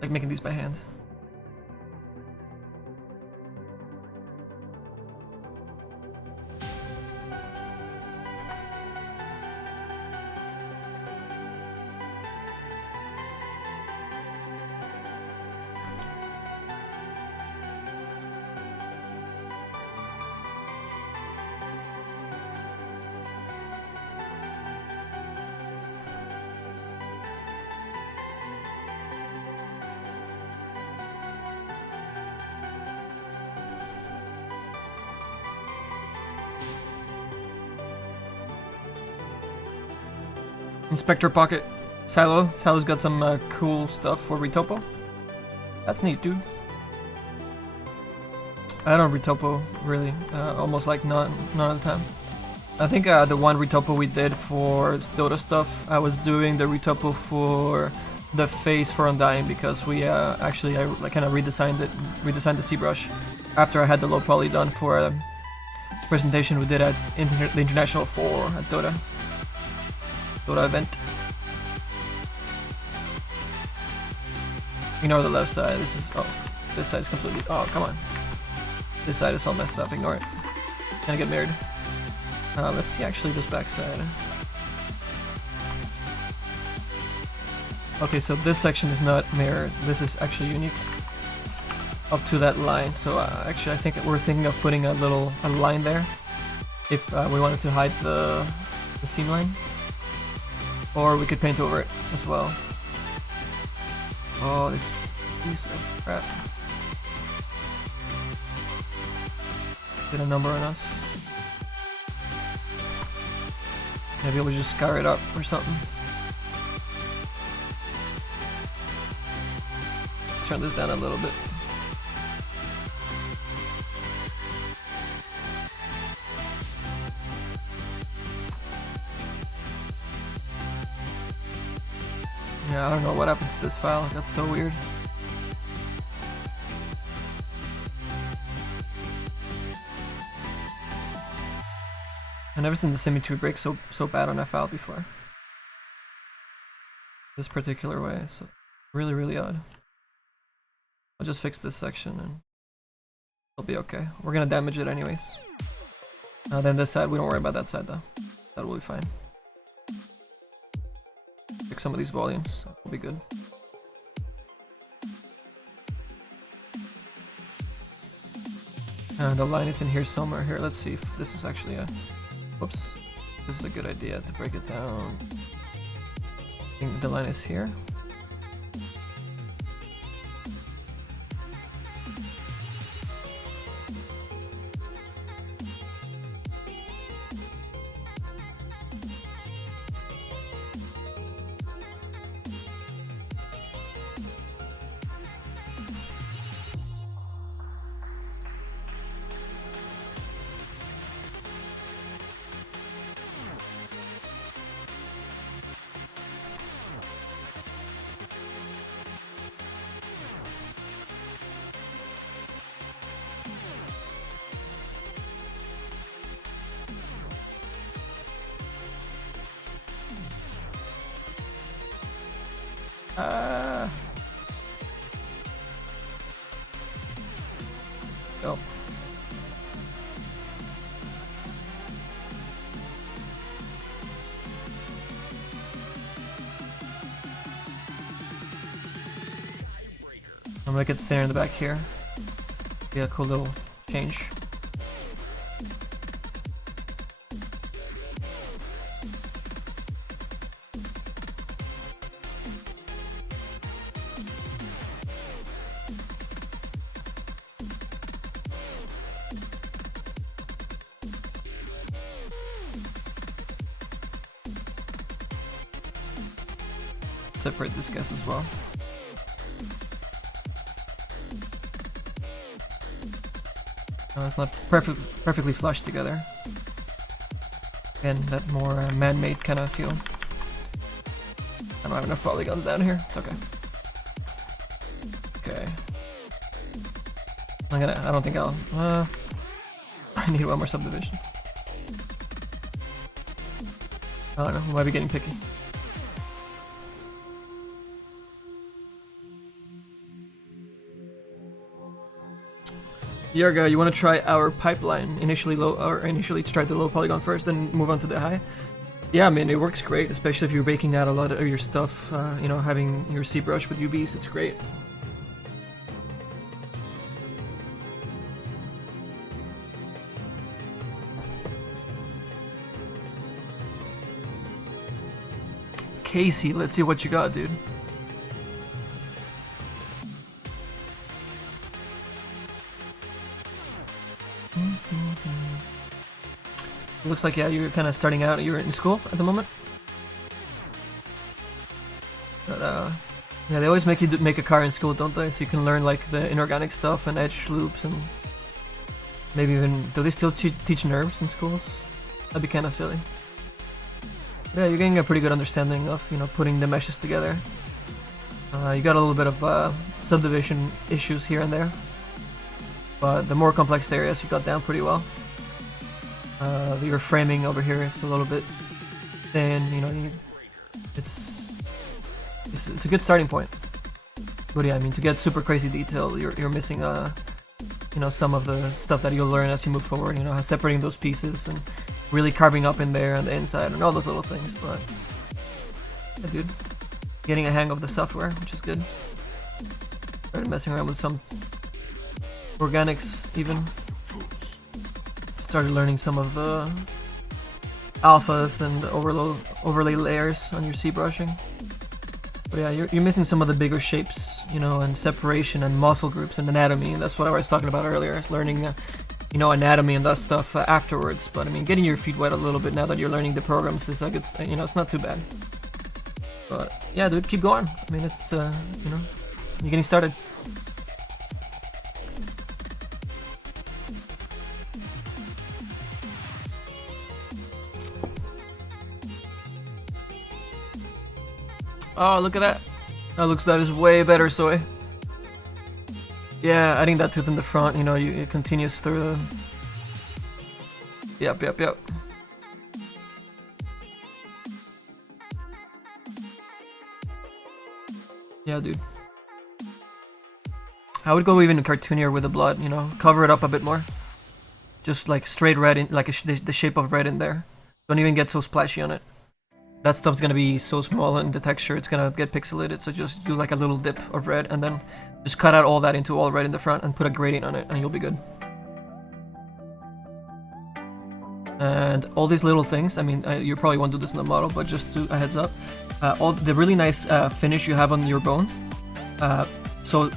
Like making these by hand. Inspector Pocket. Silo's got some cool stuff for retopo. That's neat, dude. I don't retopo, really. Almost like none of the time. I think the one retopo we did for Dota stuff, I was doing the retopo for the face for Undying because we I kind of redesigned the zBrush after I had the low poly done for a presentation we did at the International 4 at Dota event. Ignore the left side. This side is completely. Oh, come on. This side is all messed up. Ignore it. gonna get married. Let's see actually this backside. Okay, so this section is not mirrored. This is actually unique up to that line. So actually, I think we're thinking of putting a line there if we wanted to hide the seam line, or we could paint over it as well. Oh, this piece of crap! Get a number on us. Maybe we'll just scar it up or something. Let's turn this down a little bit. Yeah, I don't know what happened to this file. It got so weird. I've never seen the symmetry break so bad on a file before. This particular way, so really odd. I'll just fix this section and it'll be okay. We're gonna damage it anyways. Then this side, we don't worry about that side though. That will be fine. Fix some of these volumes, that'll be good. The line is in here somewhere. Here, let's see if this is actually a... Whoops. This is a good idea to break it down. I think the line is here. Go. I'm gonna get thinner in the back here. Be a cool little change. Separate this guys as well. It's not perfectly flushed together. Again, that more man-made kind of feel. I don't have enough polygons down here. It's okay. Okay. I don't think I'll. I need one more subdivision. I don't know. We might be getting picky. Yarga, you want to try our pipeline? Initially try the low polygon first, then move on to the high. Yeah, I mean it works great, especially if you're baking out a lot of your stuff. You know, having your zBrush with UVs, it's great. Casey, let's see what you got, dude. Looks like, yeah, you're kind of starting out. You're in school at the moment. But, yeah, they always make you make a car in school, don't they? So you can learn, like, the inorganic stuff and edge loops and maybe even... Do they still teach nerves in schools? That'd be kind of silly. Yeah, you're getting a pretty good understanding of, you know, putting the meshes together. You got a little bit of subdivision issues here and there. But the more complex areas you got down pretty well. Your framing over here is a little bit thin, you know, it's a good starting point. But yeah, I mean, to get super crazy detail, you're missing you you know, some of the stuff that you'll learn as you move forward. You know, separating those pieces and really carving up in there on the inside and all those little things. But yeah, dude, getting a hang of the software, which is good. Started messing around with some organics even. Started learning some of the alphas and overlay layers on your ZBrushing. But yeah, you're missing some of the bigger shapes, you know, and separation and muscle groups and anatomy. And that's what I was talking about earlier, is learning, you know, anatomy and that stuff afterwards. But I mean, getting your feet wet a little bit now that you're learning the programs is like, it's, you know, it's not too bad. But yeah, dude, keep going. I mean, it's, you know, you're getting started. Oh, look at that. That is way better, Soy. Yeah, adding that tooth in the front, you know, it continues through the... Yep. Yeah, dude. I would go even cartoonier with the blood, you know, cover it up a bit more. Just like straight red, in, like the shape of red in there. Don't even get so splashy on it. That stuff's gonna be so small in the texture, it's gonna get pixelated, so just do like a little dip of red and then just cut out all that into all red in the front and put a gradient on it and you'll be good. And all these little things, I mean, you probably won't do this in the model, but just a heads up. All the really nice finish you have on your bone. So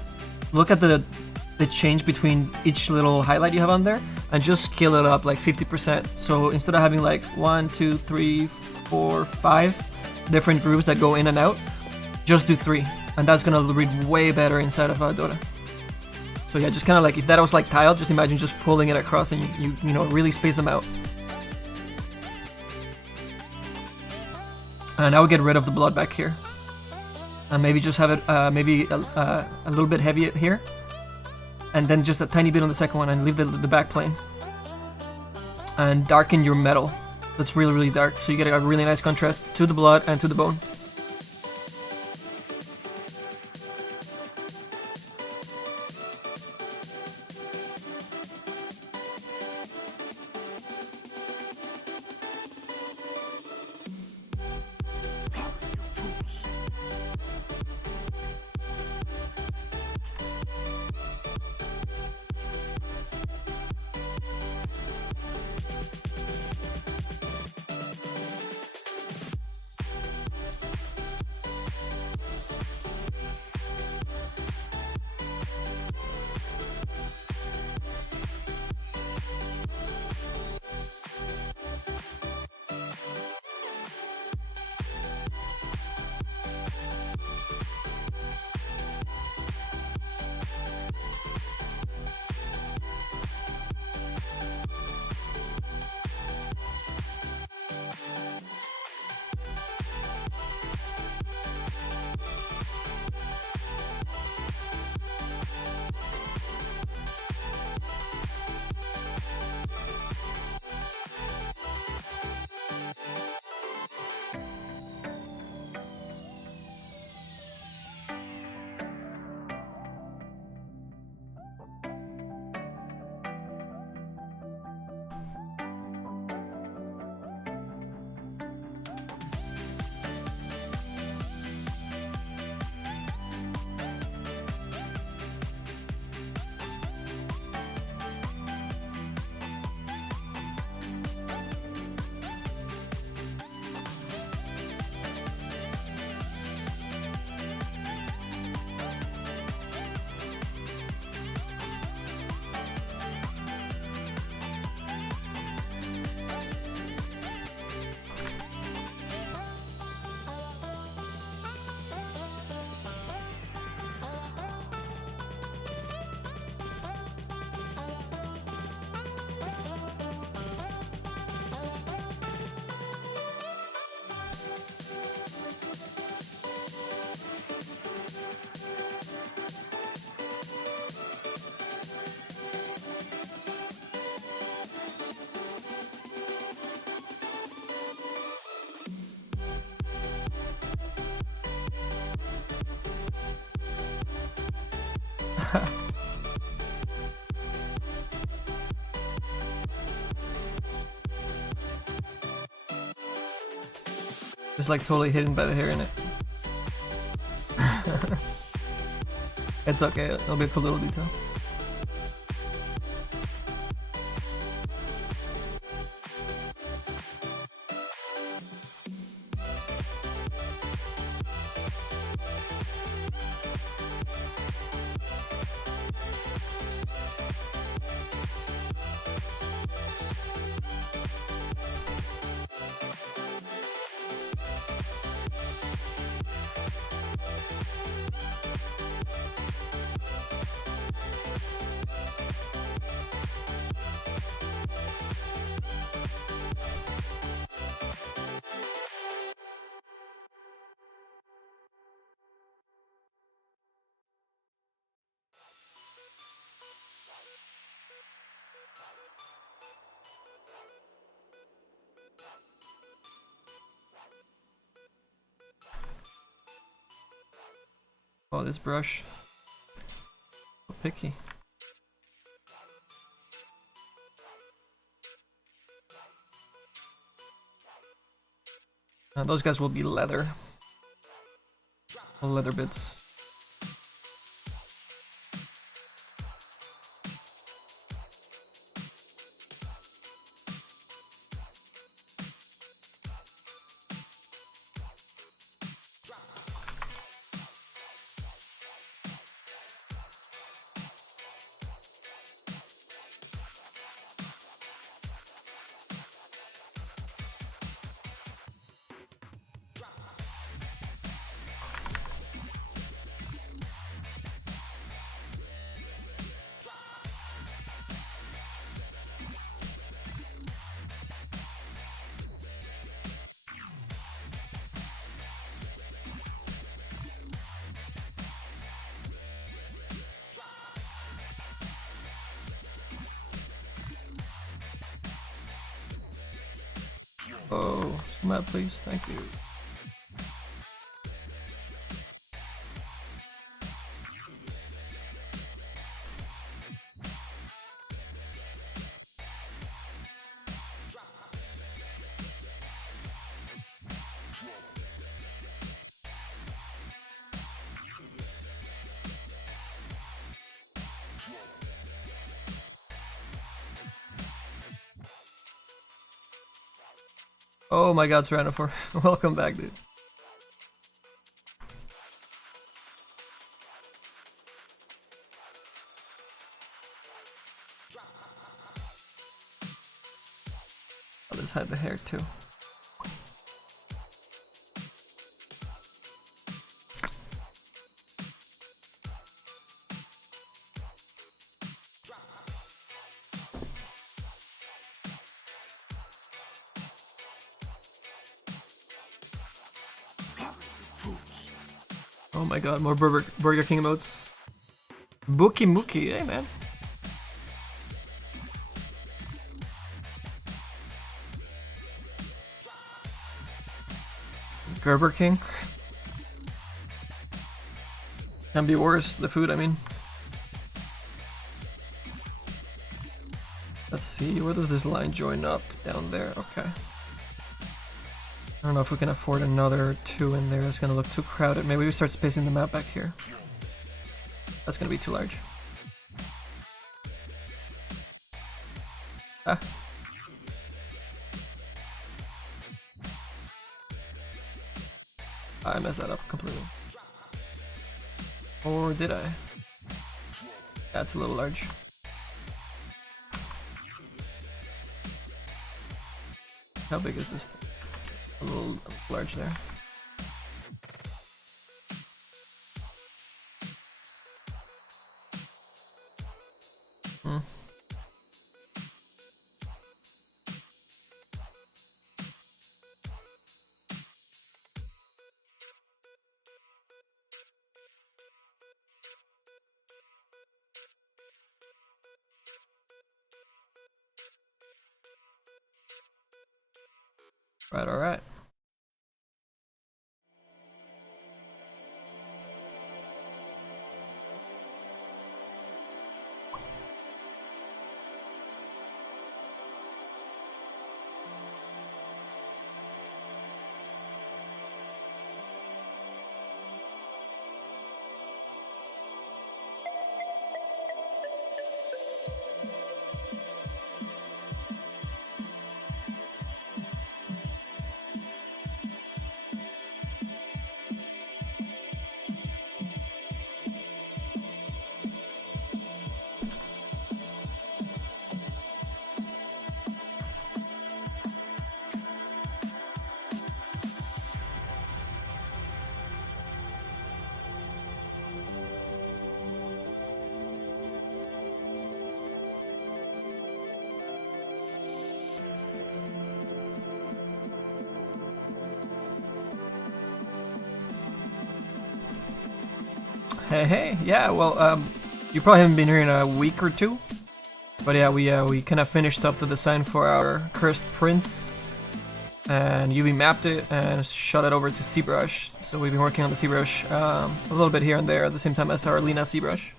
look at the change between each little highlight you have on there and just scale it up like 50%. So instead of having like 1, 2, 3, 4, 5 different grooves that go in and out, just do 3, and that's gonna read way better inside of Dota. So yeah, just kind of like, if that was like tile, just imagine just pulling it across and you know, really space them out. And I would get rid of the blood back here, and maybe just have it maybe a little bit heavy here, and then just a tiny bit on the second one, and leave the back plane, and darken your metal. That's really, really dark, so you get a really nice contrast to the blood and to the bone. It's like totally hidden by the hair in it. It's okay, it'll be a cool little detail. Oh, this brush. So picky. Those guys will be leather. Leather bits. Oh, some map, please. Thank you. Oh my god, Serenophore. Welcome back, dude. I'll just hide the hair too. Oh my god, more Burger King emotes. Bookie Mookie, hey man. Gerber King. Can be worse, the food, I mean. Let's see, where does this line join up? Down there, okay. I don't know if we can afford another 2 in there. It's gonna look too crowded. Maybe we start spacing the map back here. That's gonna be too large. Ah. I messed that up completely. Or did I? That's a little large. How big is this thing? A little large there. Right, alright. Hey, yeah, well, you probably haven't been here in a week or two, but yeah, we kind of finished up the design for our Cursed Prince, and UV mapped it and shot it over to zBrush. So we've been working on the zBrush a little bit here and there at the same time as our Lena zBrush.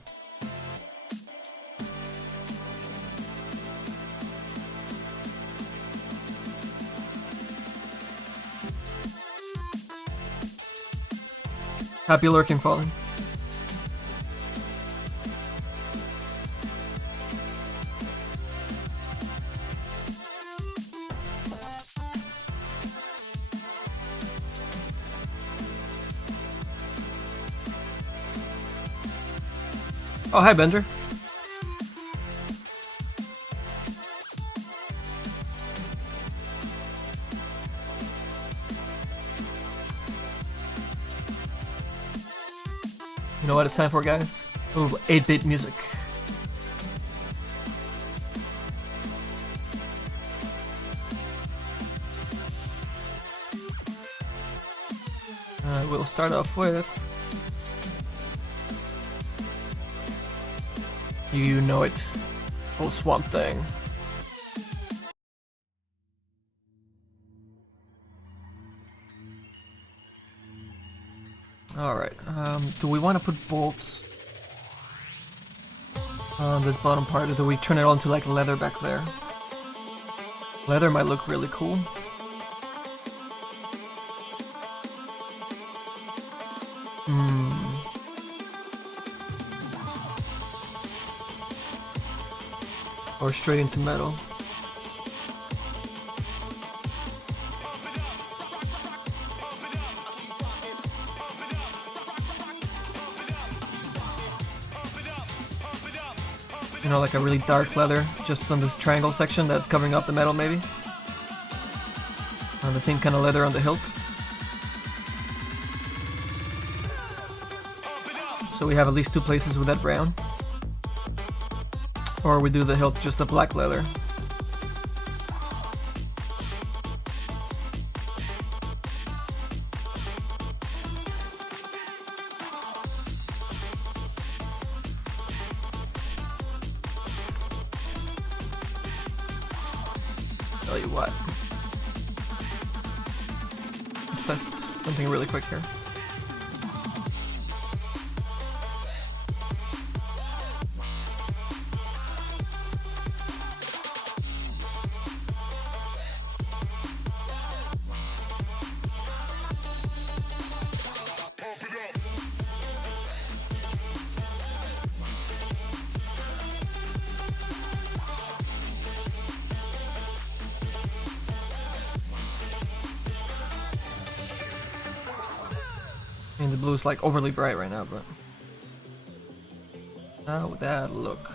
Happy lurking, Fallen. Oh, hi, Bender. You know what it's time for, guys? Ooh, 8-bit music. We'll start off with... You know it. Oh, Swamp Thing. Alright, do we want to put bolts on this bottom part, or do we turn it on to like leather back there? Leather might look really cool. Or straight into metal. You know, like a really dark leather, just on this triangle section that's covering up the metal, maybe. The same kind of leather on the hilt. So we have at least two places with that brown. Or we do the hilt just a black leather. Tell you what. Let's test something really quick here. I mean, the blue is like overly bright right now, but how would that look?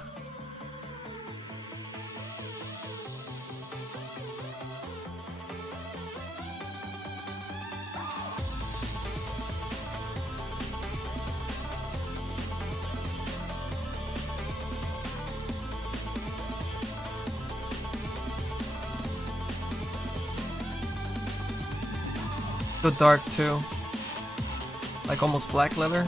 So dark too. Like almost black leather.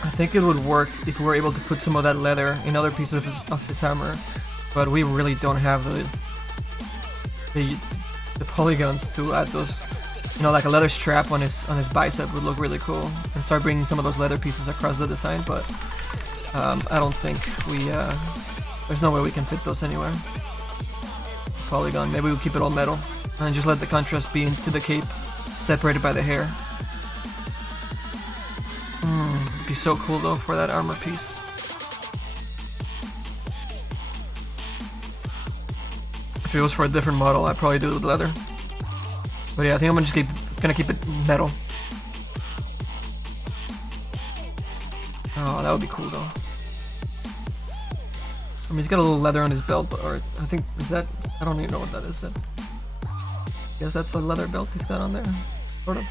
I think it would work if we were able to put some of that leather in other pieces of his armor, but we really don't have the polygons to add those. You know, like a leather strap on his bicep would look really cool, and start bringing some of those leather pieces across the design. But I don't think we. There's no way we can fit those anywhere. Polygon. Maybe we'll keep it all metal and just let the contrast be into the cape. separated by the hair. It'd be so cool though for that armor piece. If it was for a different model, I'd probably do it with leather. But yeah, I think I'm gonna keep it metal. Oh, that would be cool though. I mean, he's got a little leather on his belt, or I think, is that, I don't even know what that is. That, I guess that's a leather belt he's got on there, sort of.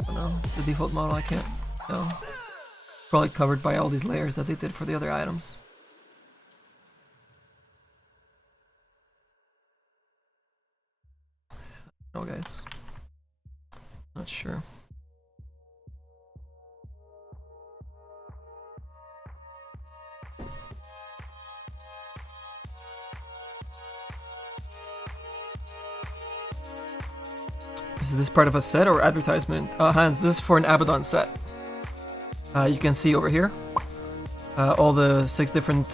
I don't know, it's the default model, I can't tell. Probably covered by all these layers that they did for the other items. No, guys. Not sure. Is this part of a set or advertisement? Hans, this is for an Abaddon set. You can see over here all the 6 different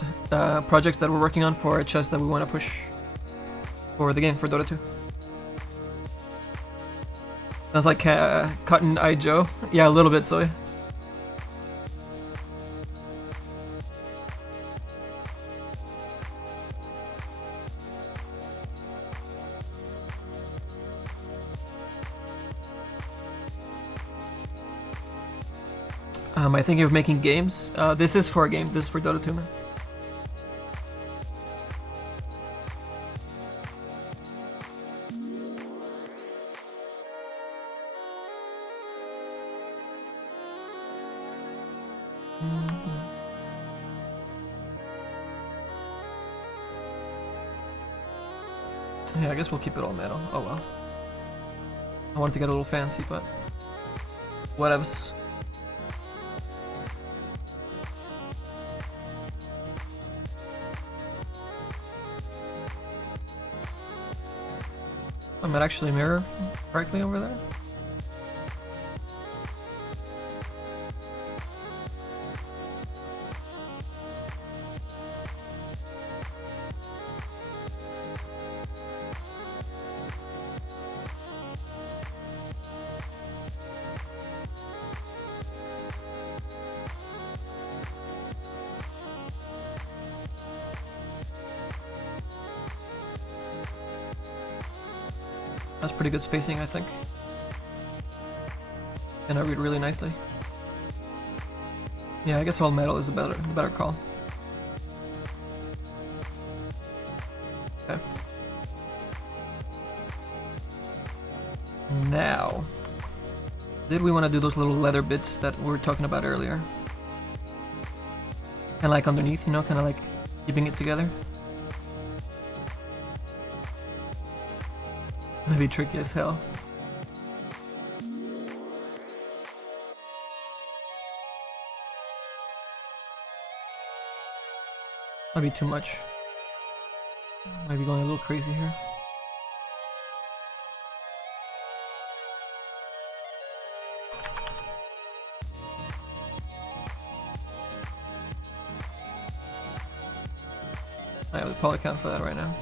projects that we're working on for a chest that we want to push for the game, for Dota 2. Sounds like Cotton Eye Joe. Yeah, a little bit, Soy. I think you're making games. This is for a game. This is for Dota 2, man. Yeah, I guess we'll keep it all metal. Oh well. I wanted to get a little fancy, but whatevs. I might actually mirror correctly over there. That's pretty good spacing, I think. And I read really nicely. Yeah, I guess all metal is a better call. Okay. Now, did we want to do those little leather bits that we were talking about earlier? Kind of like underneath, you know, kind of like keeping it together. That'd be tricky as hell. Might be too much. Might be going a little crazy here. I would probably count for that right now.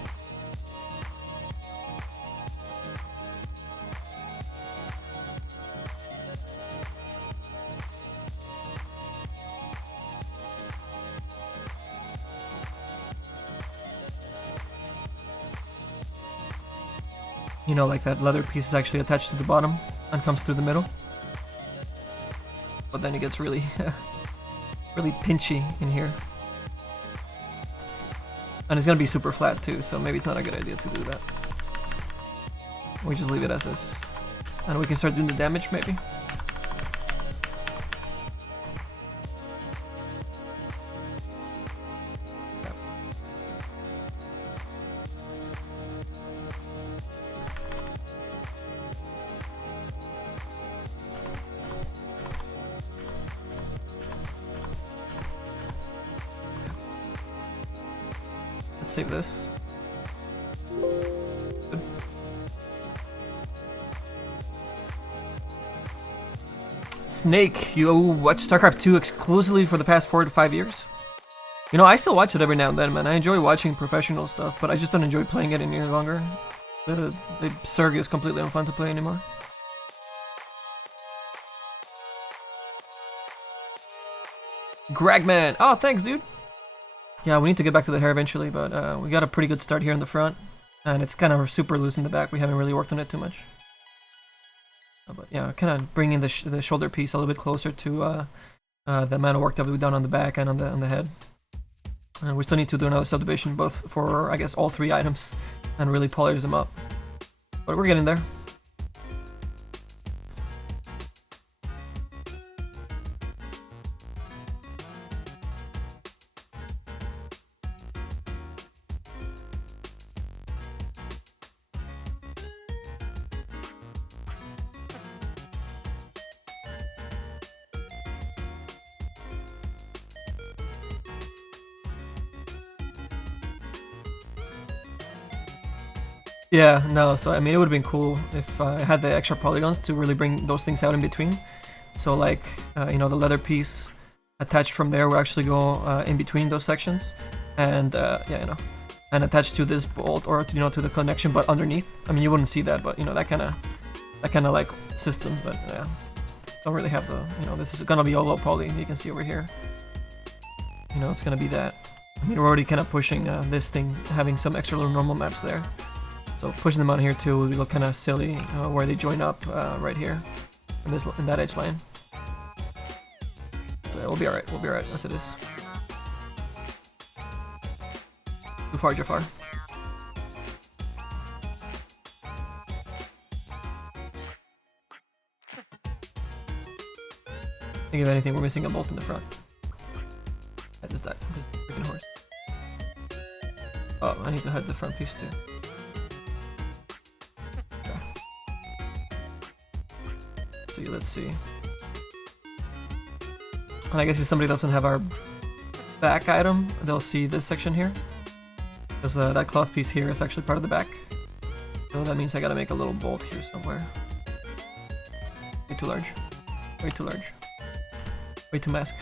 You know, like that leather piece is actually attached to the bottom and comes through the middle. But then it gets really, really pinchy in here. And it's gonna be super flat too, so maybe it's not a good idea to do that. We just leave it as is. And we can start doing the damage maybe. Save this. Good. Snake, you watch StarCraft 2 exclusively for the past 4 to 5 years? You know, I still watch it every now and then, man. I enjoy watching professional stuff, but I just don't enjoy playing it any longer. The Zerg is completely unfun to play anymore. Gragman! Oh, thanks, dude! Yeah, we need to get back to the hair eventually, but we got a pretty good start here in the front. And it's kind of super loose in the back. We haven't really worked on it too much. But yeah, kind of bringing the shoulder piece a little bit closer to the amount of work that we've done on the back and on the head. And we still need to do another subdivision, both for, I guess, all 3 items, and really polish them up. But we're getting there. Yeah, no, so I mean, it would have been cool if I had the extra polygons to really bring those things out in between. So like, you know, the leather piece attached from there will actually go in between those sections. And yeah, you know, and attached to this bolt, or, you know, to the connection, but underneath. I mean, you wouldn't see that, but, you know, that kind of like system, but yeah. Don't really have the, you know, this is gonna be all low poly, you can see over here. You know, it's gonna be that. I mean, we're already kind of pushing this thing, having some extra little normal maps there. So pushing them on here too will look kind of silly where they join up right here in that edge line. So yeah, we'll be alright. We'll be alright as it is. Too far, Jafar. I think if anything, we're missing a bolt in the front. That is that. This freaking horse. Oh, I need to head the front piece too. Let's see. And I guess if somebody doesn't have our back item, they'll see this section here. Because that cloth piece here is actually part of the back. So that means I gotta make a little bolt here somewhere. Way too large. Way too large. Way too mask.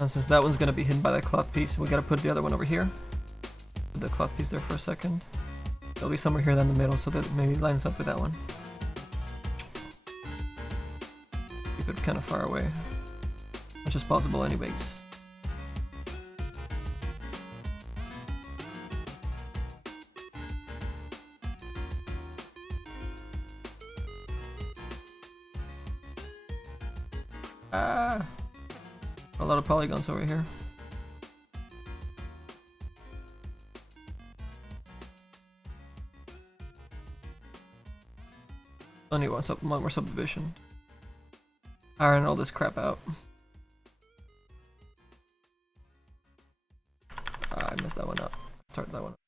And since that one's gonna be hidden by that cloth piece, we gotta put the other one over here. Put the cloth piece there for a second. It'll be somewhere here in the middle, so that it maybe lines up with that one. Keep it kind of far away, which is possible anyways. Ah! A lot of polygons over here. Only one more subdivision. Iron all this crap out. I messed that one up. Start that one up.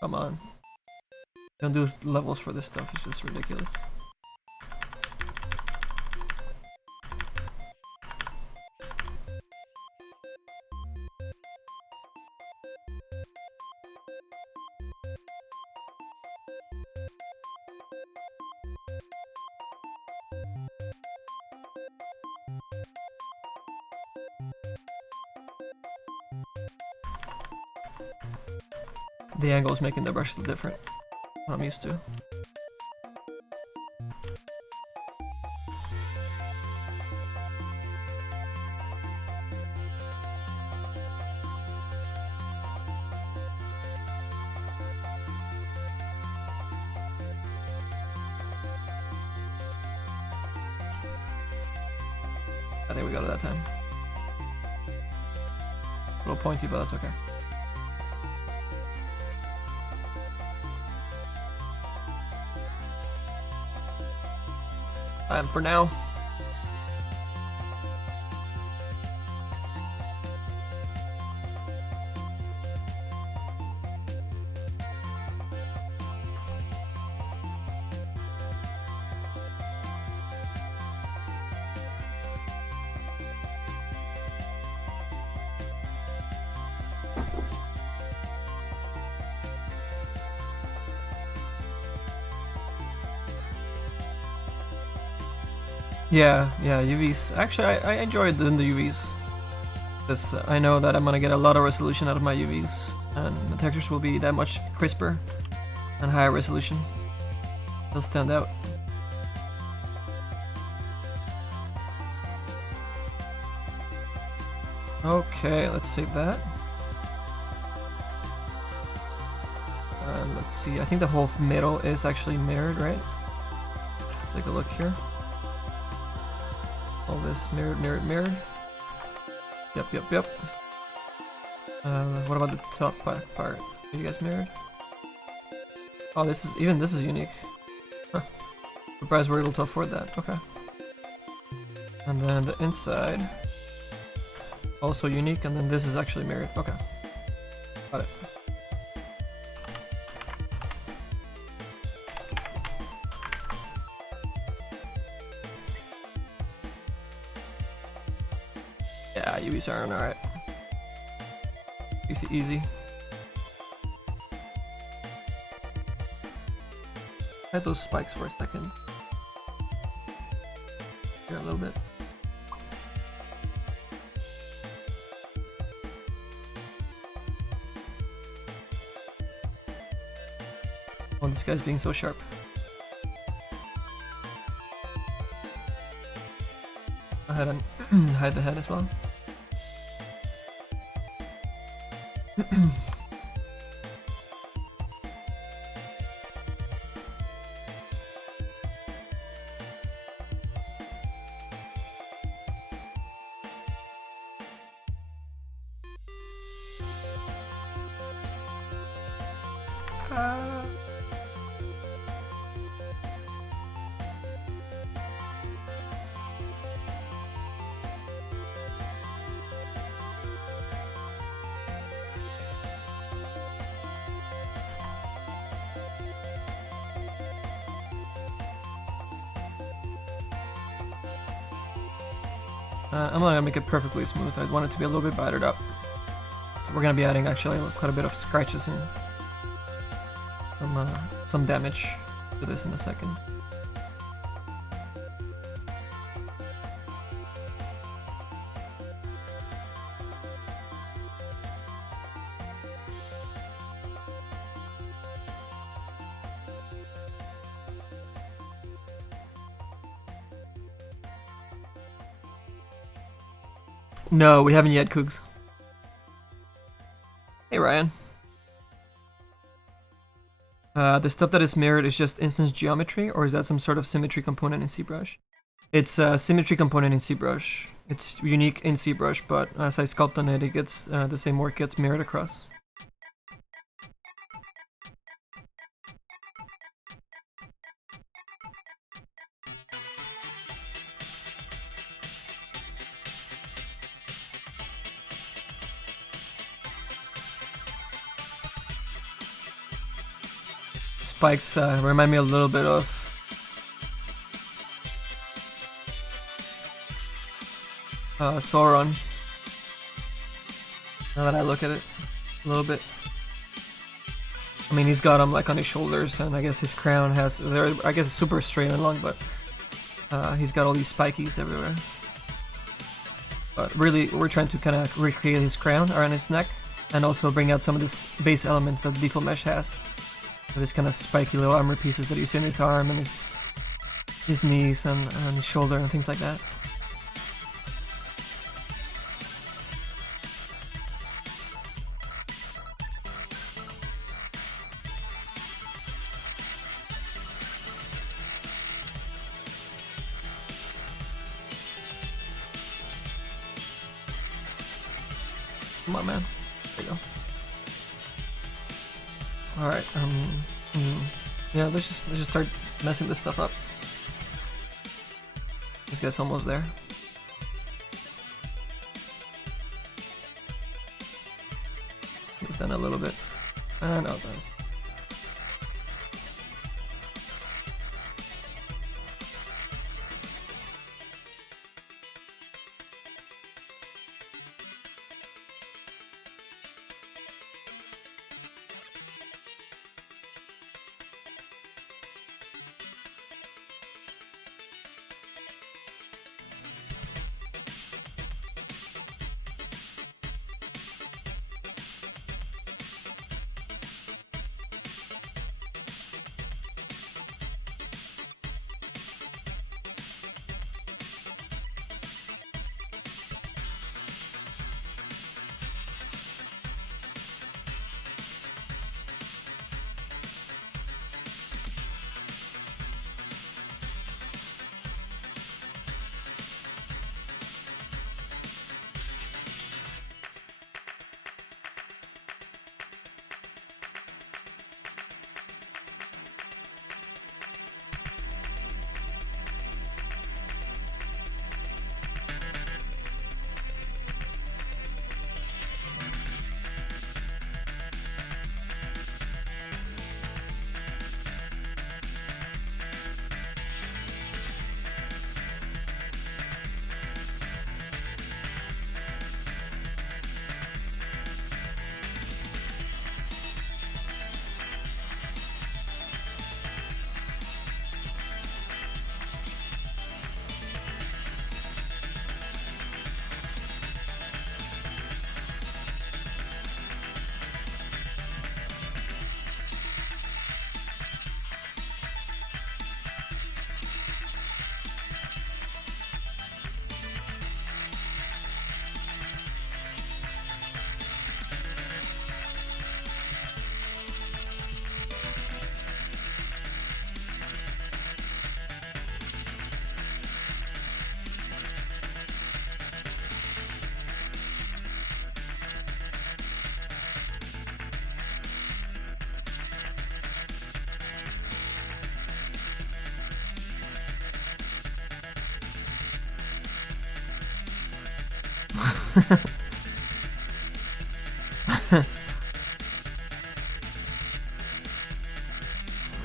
Come on. Don't do levels for this stuff, it's just ridiculous. The angle is making the brush look different. What I'm used to. I think we got it that time. A little pointy, but that's okay. for now. Yeah, UVs. Actually, I enjoyed doing the UVs. Because I know that I'm gonna get a lot of resolution out of my UVs. And the textures will be that much crisper and higher resolution. They'll stand out. Okay, let's save that. And let's see, I think the whole middle is actually mirrored, right? Let's take a look here. All this mirrored. Yep. What about the top part? Are you guys mirrored? Oh, this is unique. Huh. Surprised we're able to afford that. Okay. And then the inside, also unique, and then this is actually mirrored. Okay. Got it. Yeah, UVs are alright. Easy. Hide those spikes for a second. Here a little bit. Oh, this guy's being so sharp. Go ahead and hide the head as well. I'm not gonna make it perfectly smooth. I want it to be a little bit battered up. So we're gonna be adding actually quite a bit of scratches and some damage to this in a second. No, we haven't yet, Cougs. Hey, Ryan. The stuff that is mirrored is just instance geometry, or is that some sort of symmetry component in zBrush? It's a symmetry component in zBrush. It's unique in zBrush, but as I sculpt on it, it gets the same work gets mirrored across. Spikes remind me a little bit of Sauron. Now that I look at it a little bit, I mean, he's got them like on his shoulders, and I guess his crown has. I guess it's super straight and long, but he's got all these spikies everywhere. But really, we're trying to kind of recreate his crown around his neck, and also bring out some of the base elements that the default mesh has. This kind of spiky little armor pieces that you see in his arm and his knees and his shoulder and things like that. Come on, man. There you go. Alright, yeah, let's just start messing this stuff up. This guy's almost there. He's done a little bit. No, that's.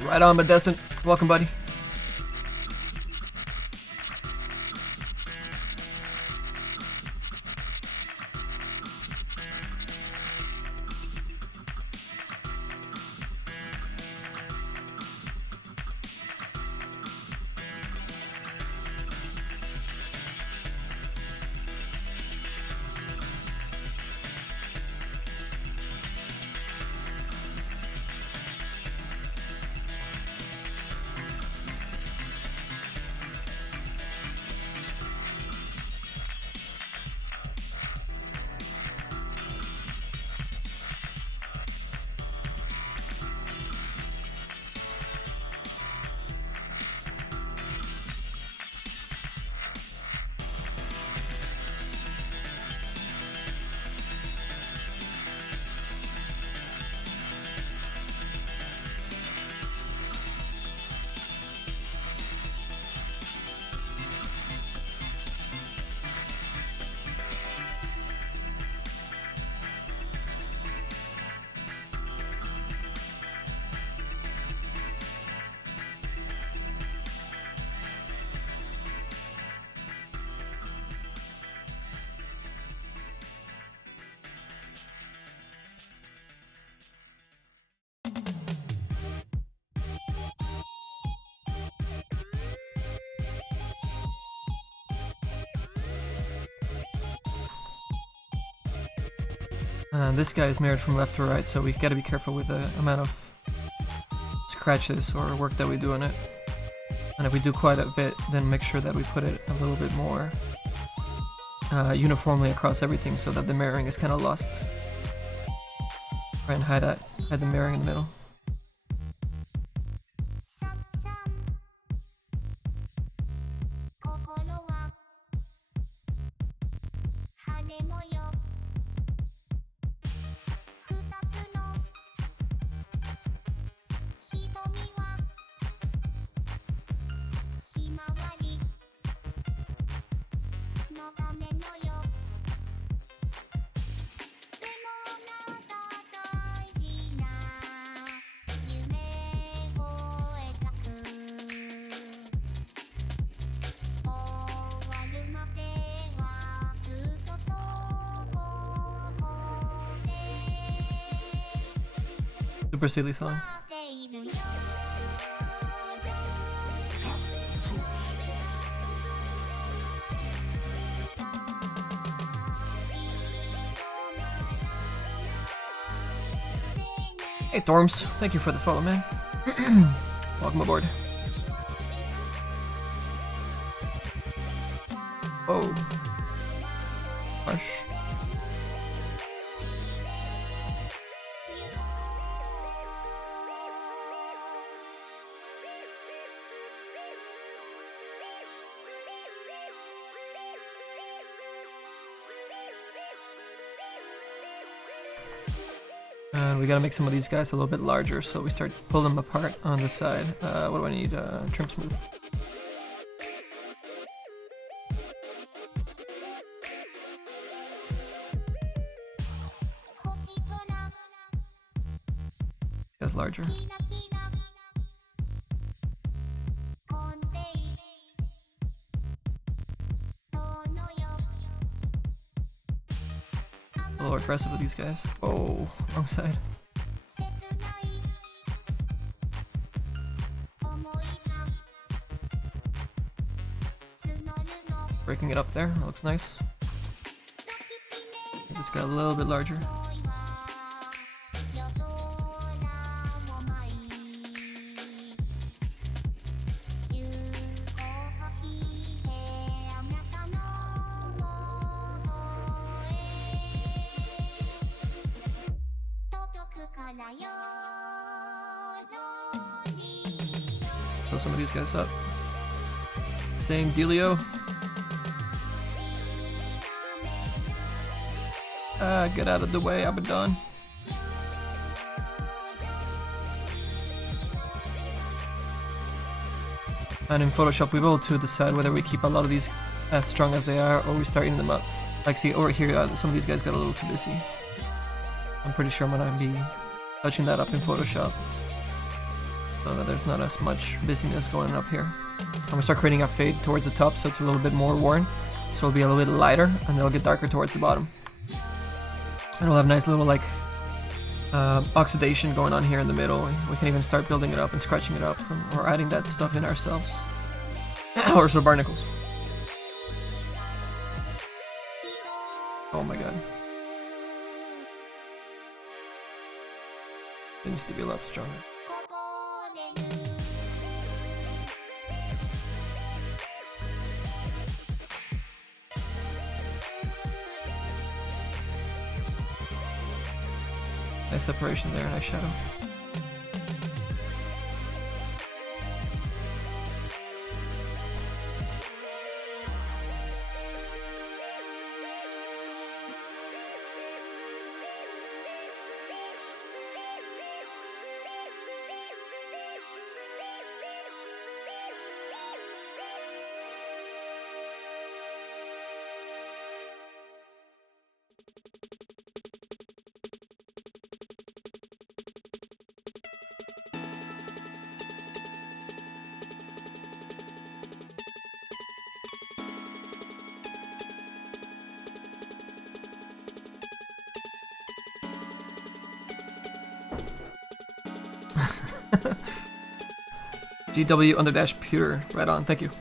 Right on, Badescent. Welcome, buddy. This guy is mirrored from left to right, so we've got to be careful with the amount of scratches or work that we do on it. And if we do quite a bit, then make sure that we put it a little bit more uniformly across everything so that the mirroring is kind of lost. Try and hide the mirroring in the middle. Super silly song. Hey Thorms, thank you for the follow, man. Welcome aboard. Oh. Harsh. And we gotta make some of these guys a little bit larger, so we start pulling them apart on the side. What do I need? Trim smooth. That's larger. A little aggressive with these guys. Oh, wrong side. Breaking it up there, that looks nice. Just got a little bit larger. Fill some of these guys up. Same dealio. Get out of the way, Abaddon. And in Photoshop we will to decide whether we keep a lot of these as strong as they are or we start eating them up. Like see over here, some of these guys got a little too busy. I'm pretty sure I'm gonna be touching that up in Photoshop so that there's not as much busyness going up here. I'm gonna start creating a fade towards the top so it's a little bit more worn, so it'll be a little bit lighter and it'll get darker towards the bottom. And we'll have nice little like oxidation going on here in the middle. We can even start building it up and scratching it up or adding that stuff in ourselves. Or some barnacles. Oh my god. It needs to be a lot stronger. Nice separation there, nice shadow. GW_Pewter, right on, thank you.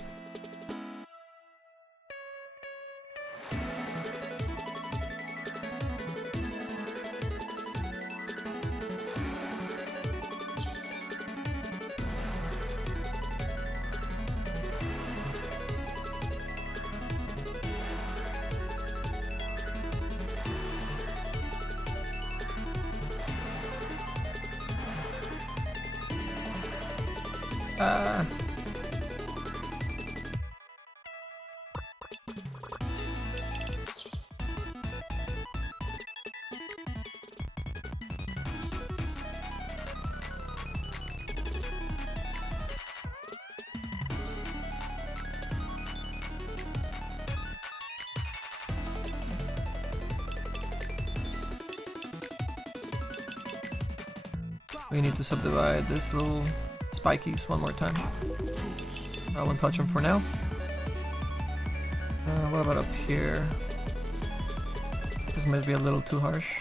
We need to subdivide this little spikies one more time. I won't touch them for now. What about up here? This might be a little too harsh.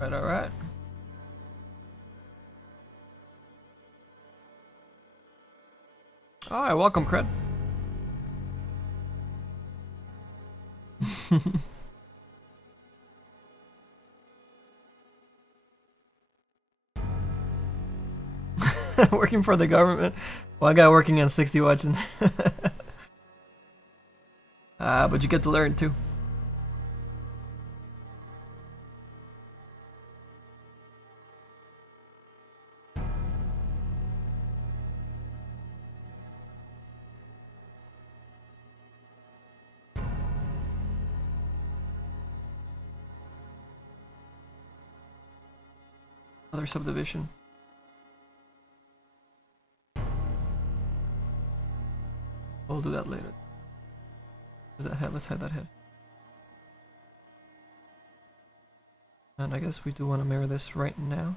All right. All right, welcome, Cred. Working for the government. Well, I got working on 60 watching. But you get to learn too. Another subdivision. We'll do that later. Where's that head? Let's hide that head. And I guess we do want to mirror this right now.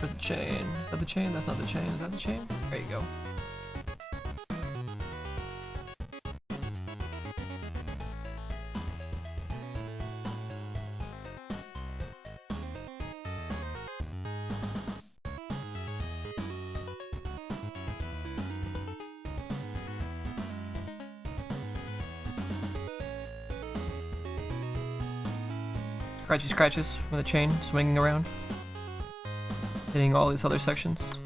Where's the chain? Is that the chain? That's not the chain. Is that the chain? There you go. scratchy scratches from the chain swinging around, hitting all these other sections.